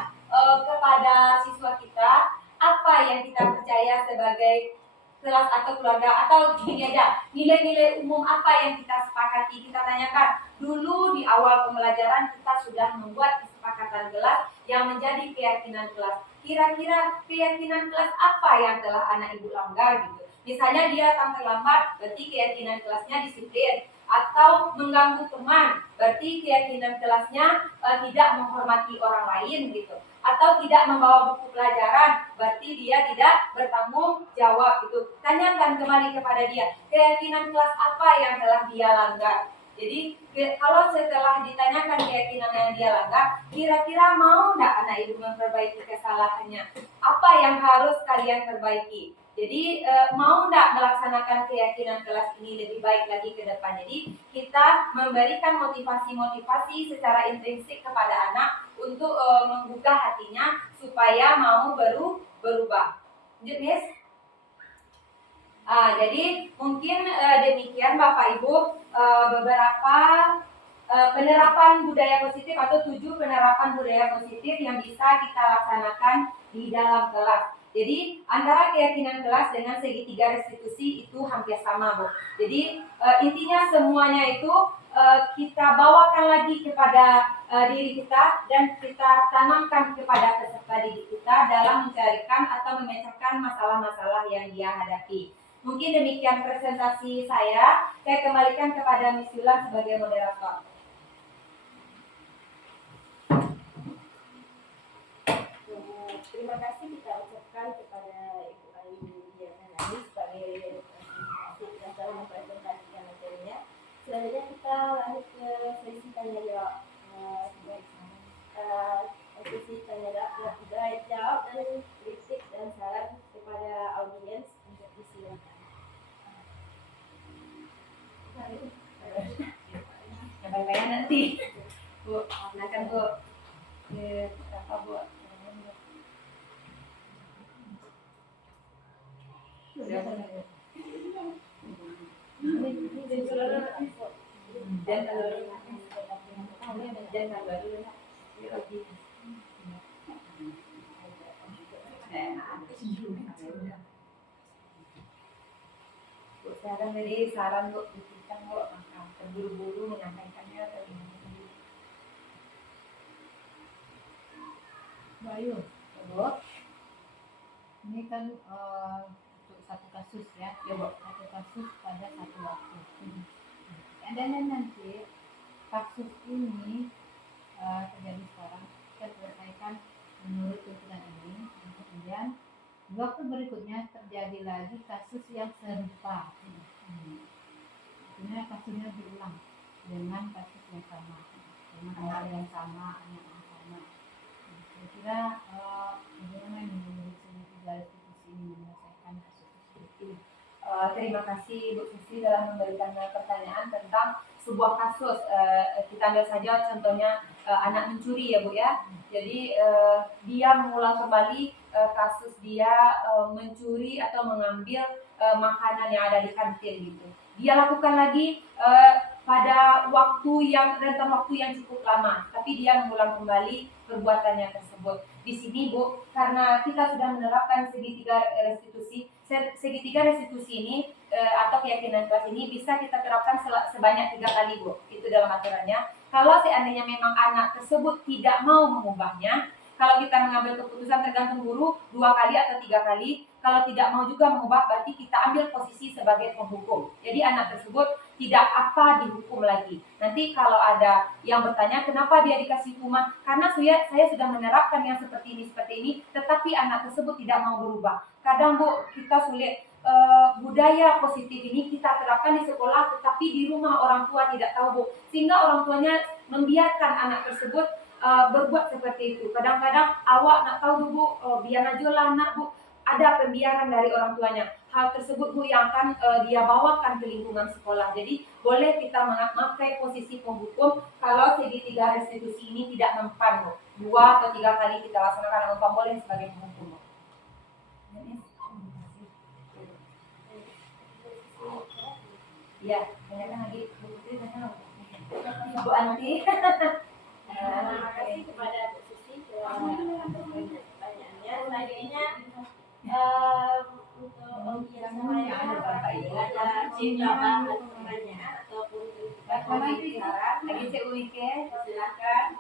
kepada siswa kita apa yang kita percaya sebagai kelas atau keluarga, atau gini aja, nilai-nilai umum apa yang kita sepakati. Kita tanyakan dulu di awal pembelajaran kita sudah membuat kesepakatan kelas yang menjadi keyakinan kelas. Kira-kira keyakinan kelas apa yang telah anak ibu langgar gitu. Misalnya dia datang terlambat, berarti keyakinan kelasnya disiplin. Atau mengganggu teman, berarti keyakinan kelasnya tidak menghormati orang lain gitu. Atau tidak membawa buku pelajaran, berarti dia tidak bertanggung jawab gitu. Tanyakan kembali kepada dia, keyakinan kelas apa yang telah dia langgar. Jadi kalau setelah ditanyakan keyakinan yang dia langgar, kira-kira mau enggak anak ibu memperbaiki kesalahannya? Apa yang harus kalian perbaiki? Jadi mau enggak melaksanakan keyakinan kelas ini lebih baik lagi ke depan. Jadi kita memberikan motivasi-motivasi secara intrinsik kepada anak untuk menggugah hatinya supaya mau berubah. Lanjut, Miss. Jadi mungkin demikian Bapak Ibu beberapa penerapan budaya positif atau 7 penerapan budaya positif yang bisa kita laksanakan di dalam kelas. Jadi antara keyakinan kelas dengan segitiga restitusi itu hampir sama, Bu. Jadi intinya semuanya itu kita bawakan lagi kepada diri kita dan kita tanamkan kepada peserta didik kita dalam mencarikan atau memecahkan masalah-masalah yang dia hadapi. Mungkin demikian presentasi saya. Saya kembalikan kepada Miss Yulan sebagai moderator. Terima kasih kita ucapkan kepada Ibu Ayu Diana Nani sebagai dasar mempresentasikan materinya. Selanjutnya kita lanjut ke sesi tanya jawab. Sesi tanya jawab dan kritik dan saran kepada audiens untuk disilakan. Sampai nanti, Bu. Silakan, Bu. Apa, Bu? Saran dari saran Bu, kita Bu, terburu-buru menyampaikannya terlalu. Bayu, Bu. Ini kan untuk satu kasus ya, satu kasus pada satu waktu. Dan nanti kasus ini terjadi sekarang, kita selesaikan menurut tuntutan ini. Kemudian di waktu berikutnya terjadi lagi kasus yang serupa. Sebenarnya kasusnya berulang dengan kasus yang sama, dengan anak yang sama, anak yang sama. Kira-kira bagaimana nih menurut segitiga restitusi ini menyelesaikan kasus seperti ini? Terima kasih Bu Susi dalam memberikan pertanyaan tentang sebuah kasus. Kita ambil saja contohnya anak mencuri ya Bu ya. Jadi dia mengulang kembali kasus dia mencuri atau mengambil makanan yang ada di kantin gitu. Dia lakukan lagi pada rentan waktu yang cukup lama, tapi dia mengulang kembali perbuatannya tersebut. Di sini Bu, karena kita sudah menerapkan segitiga restitusi ini atau keyakinan kelas ini bisa kita terapkan sebanyak 3 kali Bu. Itu dalam aturannya. Kalau seandainya memang anak tersebut tidak mau mengubahnya, kalau kita mengambil keputusan tergantung guru 2 kali atau 3 kali. Kalau tidak mau juga mengubah, berarti kita ambil posisi sebagai penghukum. Jadi anak tersebut tidak dihukum lagi. Nanti kalau ada yang bertanya kenapa dia dikasih hukuman, karena saya sudah menerapkan yang seperti ini, tetapi anak tersebut tidak mau berubah. Kadang Bu, kita sulit budaya positif ini kita terapkan di sekolah, tetapi di rumah orang tua tidak tahu Bu, sehingga orang tuanya membiarkan anak tersebut berbuat seperti itu. Kadang-kadang awak nak tahu Bu, biar aja lah anak Bu, ada pembiaran dari orang tuanya. Hal tersebut Bu yang akan dia bawakan ke lingkungan sekolah. Jadi boleh kita memakai posisi penghukum kalau segitiga restitusi ini tidak mempan Bu. 2 atau 3 kali kita laksanakan mempan, boleh sebagai penghukum Bu. Ya, tanyakan lagi Bu Putri, Bu Anti. Terima kasih kepada Bu Susi pertanyaannya. Selanjutnya untuk yang lainnya ada cerita atau pertanyaan ataupun saran Lagi Cek Wike, silakan.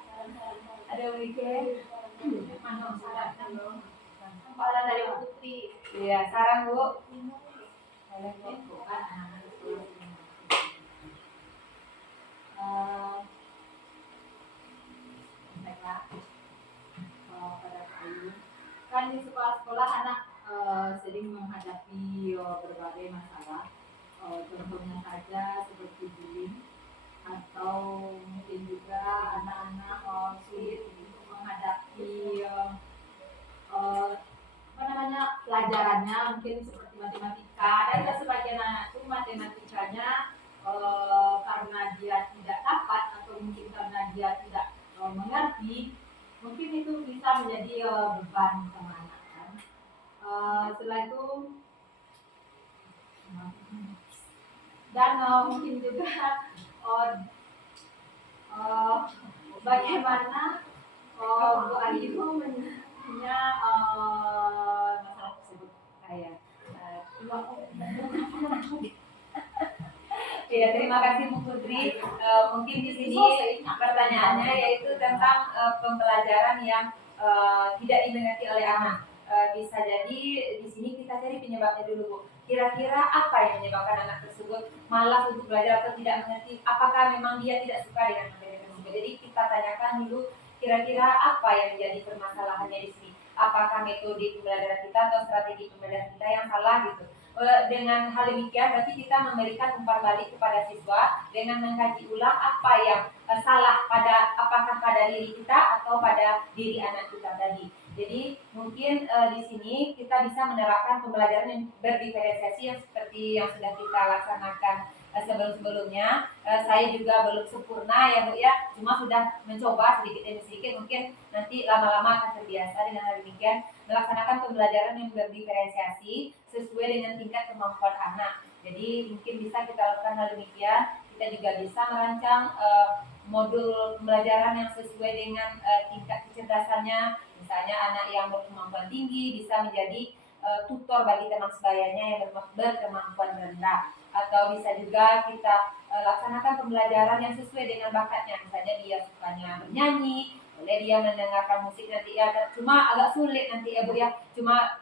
ada Wike. Saran dari Bu Putri. Iya, saran Bu. Kan di sekolah-sekolah anak sering menghadapi berbagai masalah, contohnya saja seperti bullying, atau mungkin juga anak-anak sulit untuk menghadapi pelajarannya, mungkin seperti matematika. Dan sebagian anak itu matematikanya karena dia tidak dapat atau mungkin karena dia tidak mengerti, mungkin itu bisa menjadi beban sama anak kan. Setelah itu dan mungkin juga bagaimana Bu Ayu punya masalah tersebut. Ya, terima kasih Bu Putri. Mungkin di sini pertanyaannya yaitu tentang pembelajaran yang tidak dimengerti oleh anak. Bisa jadi di sini kita cari penyebabnya dulu Bu. Kira-kira apa yang menyebabkan anak tersebut malas untuk belajar atau tidak mengerti? Apakah memang dia tidak suka dengan materi tersebut? Jadi kita tanyakan dulu kira-kira apa yang menjadi permasalahannya di sini. Apakah metode pembelajaran kita atau strategi pembelajaran kita yang salah gitu. Dengan hal demikian berarti kita memberikan umpan balik kepada siswa dengan mengkaji ulang apa yang salah apakah pada diri kita atau pada diri anak kita tadi. Jadi mungkin di sini kita bisa menerapkan pembelajaran yang berdiferensiasi yang seperti yang sudah kita laksanakan sebelum-sebelumnya. Saya juga belum sempurna ya Bu ya, cuma sudah mencoba sedikit demi sedikit, mungkin nanti lama-lama akan terbiasa dengan hal demikian, melaksanakan pembelajaran yang berdiferensiasi sesuai dengan tingkat kemampuan anak. Jadi mungkin bisa kita lakukan hal demikian. Kita juga bisa merancang modul pembelajaran yang sesuai dengan tingkat kecerdasannya. Misalnya anak yang berkemampuan tinggi bisa menjadi tutor bagi teman sebayanya yang berkemampuan rendah. Atau bisa juga kita laksanakan pembelajaran yang sesuai dengan bakatnya. Misalnya dia sukanya bernyanyi, boleh dia mendengarkan musik nanti ya. Cuma agak sulit nanti ya Bu ya. Cuma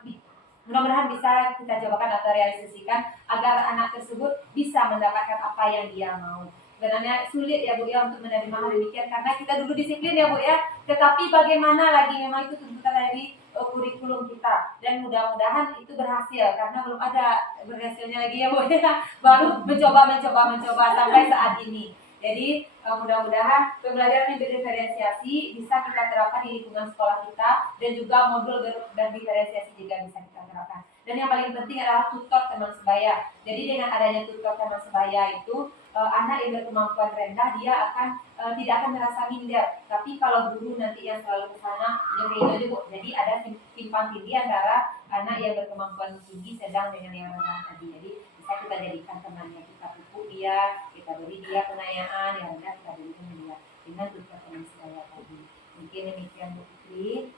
mudah-mudahan bisa kita cobakan atau realisasikan agar anak tersebut bisa mendapatkan apa yang dia mau. Sebenarnya sulit ya Bu ya untuk menerima hal demikian karena kita dulu disiplin ya Bu ya. Tetapi bagaimana lagi memang itu tuntutan dari kurikulum kita dan mudah mudah-mudahan itu berhasil karena belum ada berhasilnya lagi ya Bu ya. Baru mencoba sampai saat ini. Jadi mudah-mudahan pembelajaran yang berdiferensiasi bisa kita terapkan di lingkungan sekolah kita dan juga modul berdiferensiasi juga bisa kita terapkan. Dan yang paling penting adalah tutor teman sebaya. Jadi dengan adanya tutor teman sebaya itu anak yang berkemampuan rendah dia akan tidak akan merasa minder. Tapi kalau guru nanti yang selalu ke sana itu Bu. Jadi ada timpang tindih antara anak yang berkemampuan tinggi sedang dengan yang rendah tadi. Jadi bisa kita jadikan temannya, kita pupuk dia, kita beri dia pengayaan, yang rendah kita berikan dia dengan tutor teman sebaya tadi. Mungkin demikian Bu Fitri.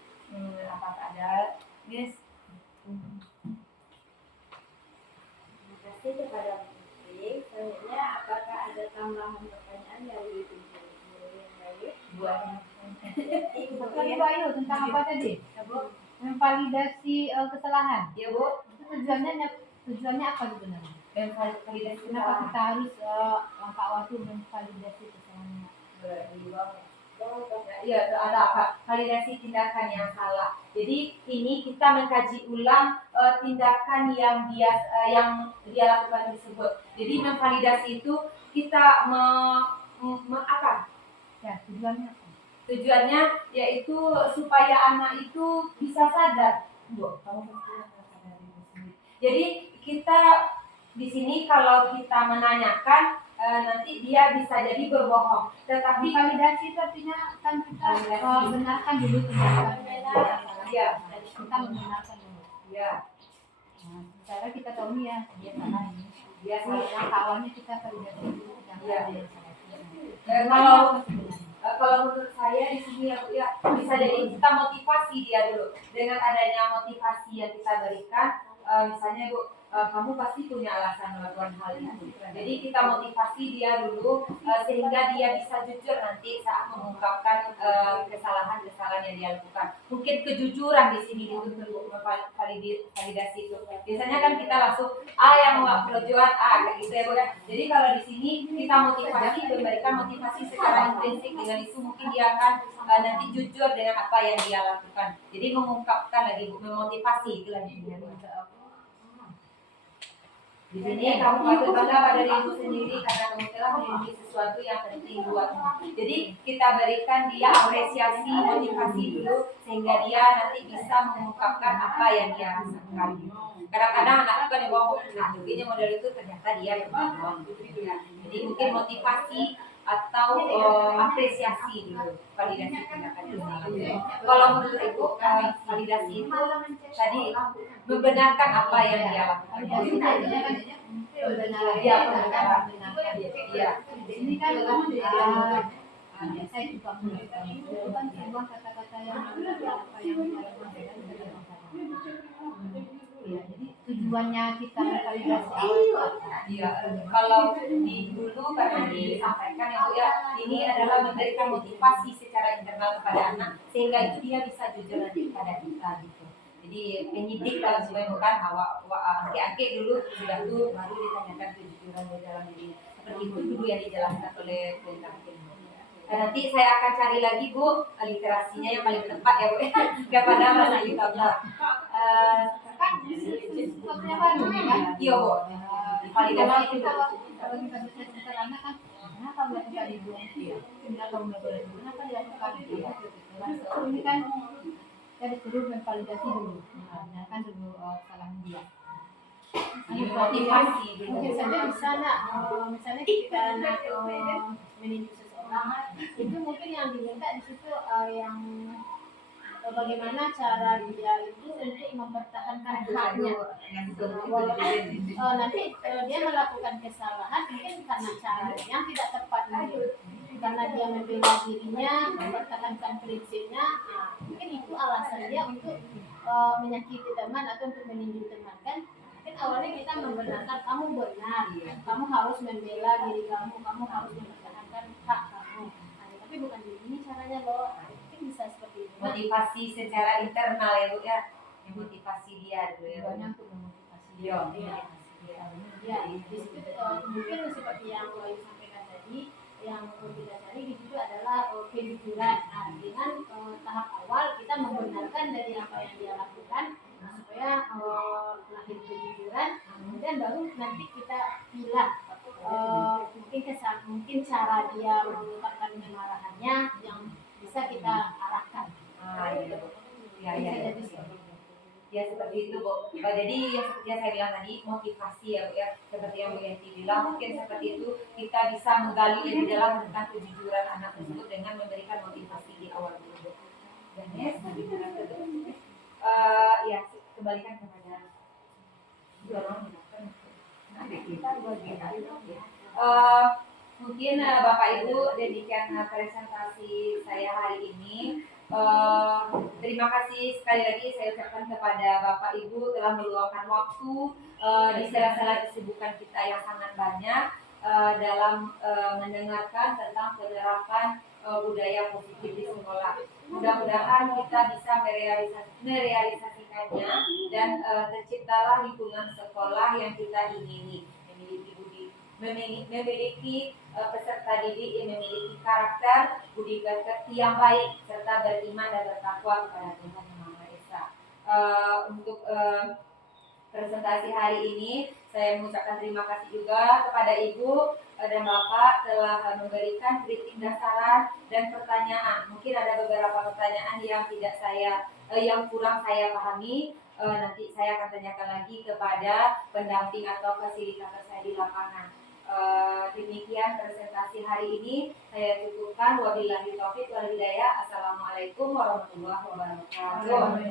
Apakah ada Miss? Terima kasih kepada Bu Putri. Selanjutnya, apakah ada tambahan pertanyaan dari Ibu yang lain? Buat Ibu Ayu tentang apa tadi? Memvalidasi kesalahan. ya Bu, Itu tujuannya apa sebenarnya? dan validasi Kenapa kita harus langkah waktu memvalidasi kesalahan? Ya, ada apa? Validasi tindakan yang salah. Jadi ini kita mengkaji ulang tindakan yang dia lakukan tersebut. Jadi memvalidasi itu kita apa? Ya, tujuannya apa? Tujuannya yaitu supaya anak itu bisa sadar. Bu, kamu pasti akan sadar itu sendiri. Jadi kita di sini kalau kita menanyakan nanti dia bisa jadi berbohong. Tetapi Validasi itu artinya kan kita benarkan dulu tindakan. ya, Kita membenarkan dulu. ya, Nah, secara kita tahu nih ya dia salah ini. dia salah. Langkah awalnya kita validasi dulu yang Iya. ada yang salah. Kalau menurut saya di sini ya Bu ya bisa jadi kita motivasi dia dulu dengan adanya motivasi yang kita berikan misalnya Bu kamu pasti punya alasan melakukan hal itu. Jadi kita motivasi dia dulu sehingga dia bisa jujur nanti saat mengungkapkan kesalahan-kesalahan yang dia lakukan. Mungkin kejujuran di sini dituntut validasi itu. Biasanya kan kita langsung yang perjuangan kayak gitu ya Bu ya. Jadi kalau di sini kita motivasi memberikan motivasi secara intrinsik dengan itu mungkin dia akan nanti jujur dengan apa yang dia lakukan. Jadi mengungkapkan lagi Bu, memotivasi itu lagi. Di sini kamu patut bangga pada dirimu sendiri karena kamu telah memiliki sesuatu yang penting buatmu. Jadi kita berikan dia apresiasi, motivasi dulu sehingga dia nanti bisa mengungkapkan apa yang dia rasakan. Kadang-kadang anak itu kan yang bohong, nah begini model itu ternyata dia yang bohong. Jadi mungkin motivasi atau apresiasi dulu validasi tindakan yang salah. Kalau menurut Ibu validasi itu tadi membenarkan apa yang dia lakukan. Iya, Pembenaran. Iya. Ini kan saya juga menurutkan itu kan sebuah kata-kata yang apa yang ya, jadi tujuannya kita memvalidasi awal itu apa? Iya, kalau di dulu karena disampaikan ya Bu ya, ini adalah memberikan motivasi secara internal kepada anak sehingga itu dia bisa jujur nanti kepada kita gitu. Jadi penyidik kalau sebenarnya bukan angke-angke dulu sudah tuh baru ditanyakan kejujuran di dalam dirinya. Seperti itu dulu yang dijelaskan oleh Perintah Hakim. Nanti saya akan cari lagi Bu literasinya yang paling tepat ya Bu kepada masa kita. Kan sesuatu yang baru kan? Iya Bu. Validasi itu. Kalau kita bisa cerita anak kan, kenapa melakukan itu? Kenapa melakukan itu? Kenapa dilakukan itu? Ini kan kita disuruh memvalidasi dulu, kan dulu kesalahan dia. Motivasi dulu. Mungkin saja di sana, misalnya ketika anak meninju seseorang, itu mungkin yang diminta di situ yang bagaimana cara dia itu untuk mempertahankan haknya. Nanti dia melakukan kesalahan mungkin karena cara yang tidak tepat karena dia membela dirinya, mempertahankan prinsipnya, mungkin itu alasan dia untuk menyakiti teman atau untuk meninju teman kan. Mungkin awalnya kita membenarkan kamu benar, kamu harus membela diri kamu, kamu harus mempertahankan hak kamu. Tapi bukan begini caranya loh. Mungkin bisa seperti itu. Motivasi secara internal ya Bu ya, motivasi dia dulu ya. Tujuannya untuk memotivasi Iya. Ya, di situ mungkin seperti yang Bayu sampaikan tadi, yang kita cari di situ adalah kejujuran. Nah, dengan tahap awal kita membenarkan dari apa yang dia lakukan supaya supaya lahir kejujuran, kemudian baru nanti kita pilih mungkin cara dia mengungkapkan kemarahannya yang bisa kita arahkan. Iya. Ya, Bisa ya, jadi ya. seperti itu. Ya seperti itu Bu. Jadi yang seperti yang saya bilang tadi motivasi ya Bu ya. Seperti yang Bu Yanti bilang mungkin seperti itu kita bisa menggali lebih dalam tentang kejujuran anak tersebut dengan memberikan motivasi di awal dulu. Dan ya kembalikan kepada mungkin Bapak Ibu demikian presentasi saya hari ini. Terima kasih sekali lagi saya ucapkan kepada Bapak Ibu telah meluangkan waktu di sela-sela kesibukan kita yang sangat banyak dalam mendengarkan tentang penerapan budaya positif di sekolah. Mudah-mudahan kita bisa merealisasikannya dan terciptalah lingkungan sekolah yang kita ingini, memiliki peserta didik yang memiliki karakter, budi pekerti yang baik, serta beriman dan bertakwa kepada Tuhan Yang Maha Esa. Untuk presentasi hari ini, saya mengucapkan terima kasih juga kepada Ibu dan Bapak telah memberikan kritik dan saran dan pertanyaan. Mungkin ada beberapa pertanyaan yang yang kurang saya pahami. Nanti saya akan tanyakan lagi kepada pendamping atau fasilitator saya di lapangan. Demikian presentasi hari ini saya cukupkan. Wabillahi taufiq wal hidayah. Assalamualaikum warahmatullahi wabarakatuh.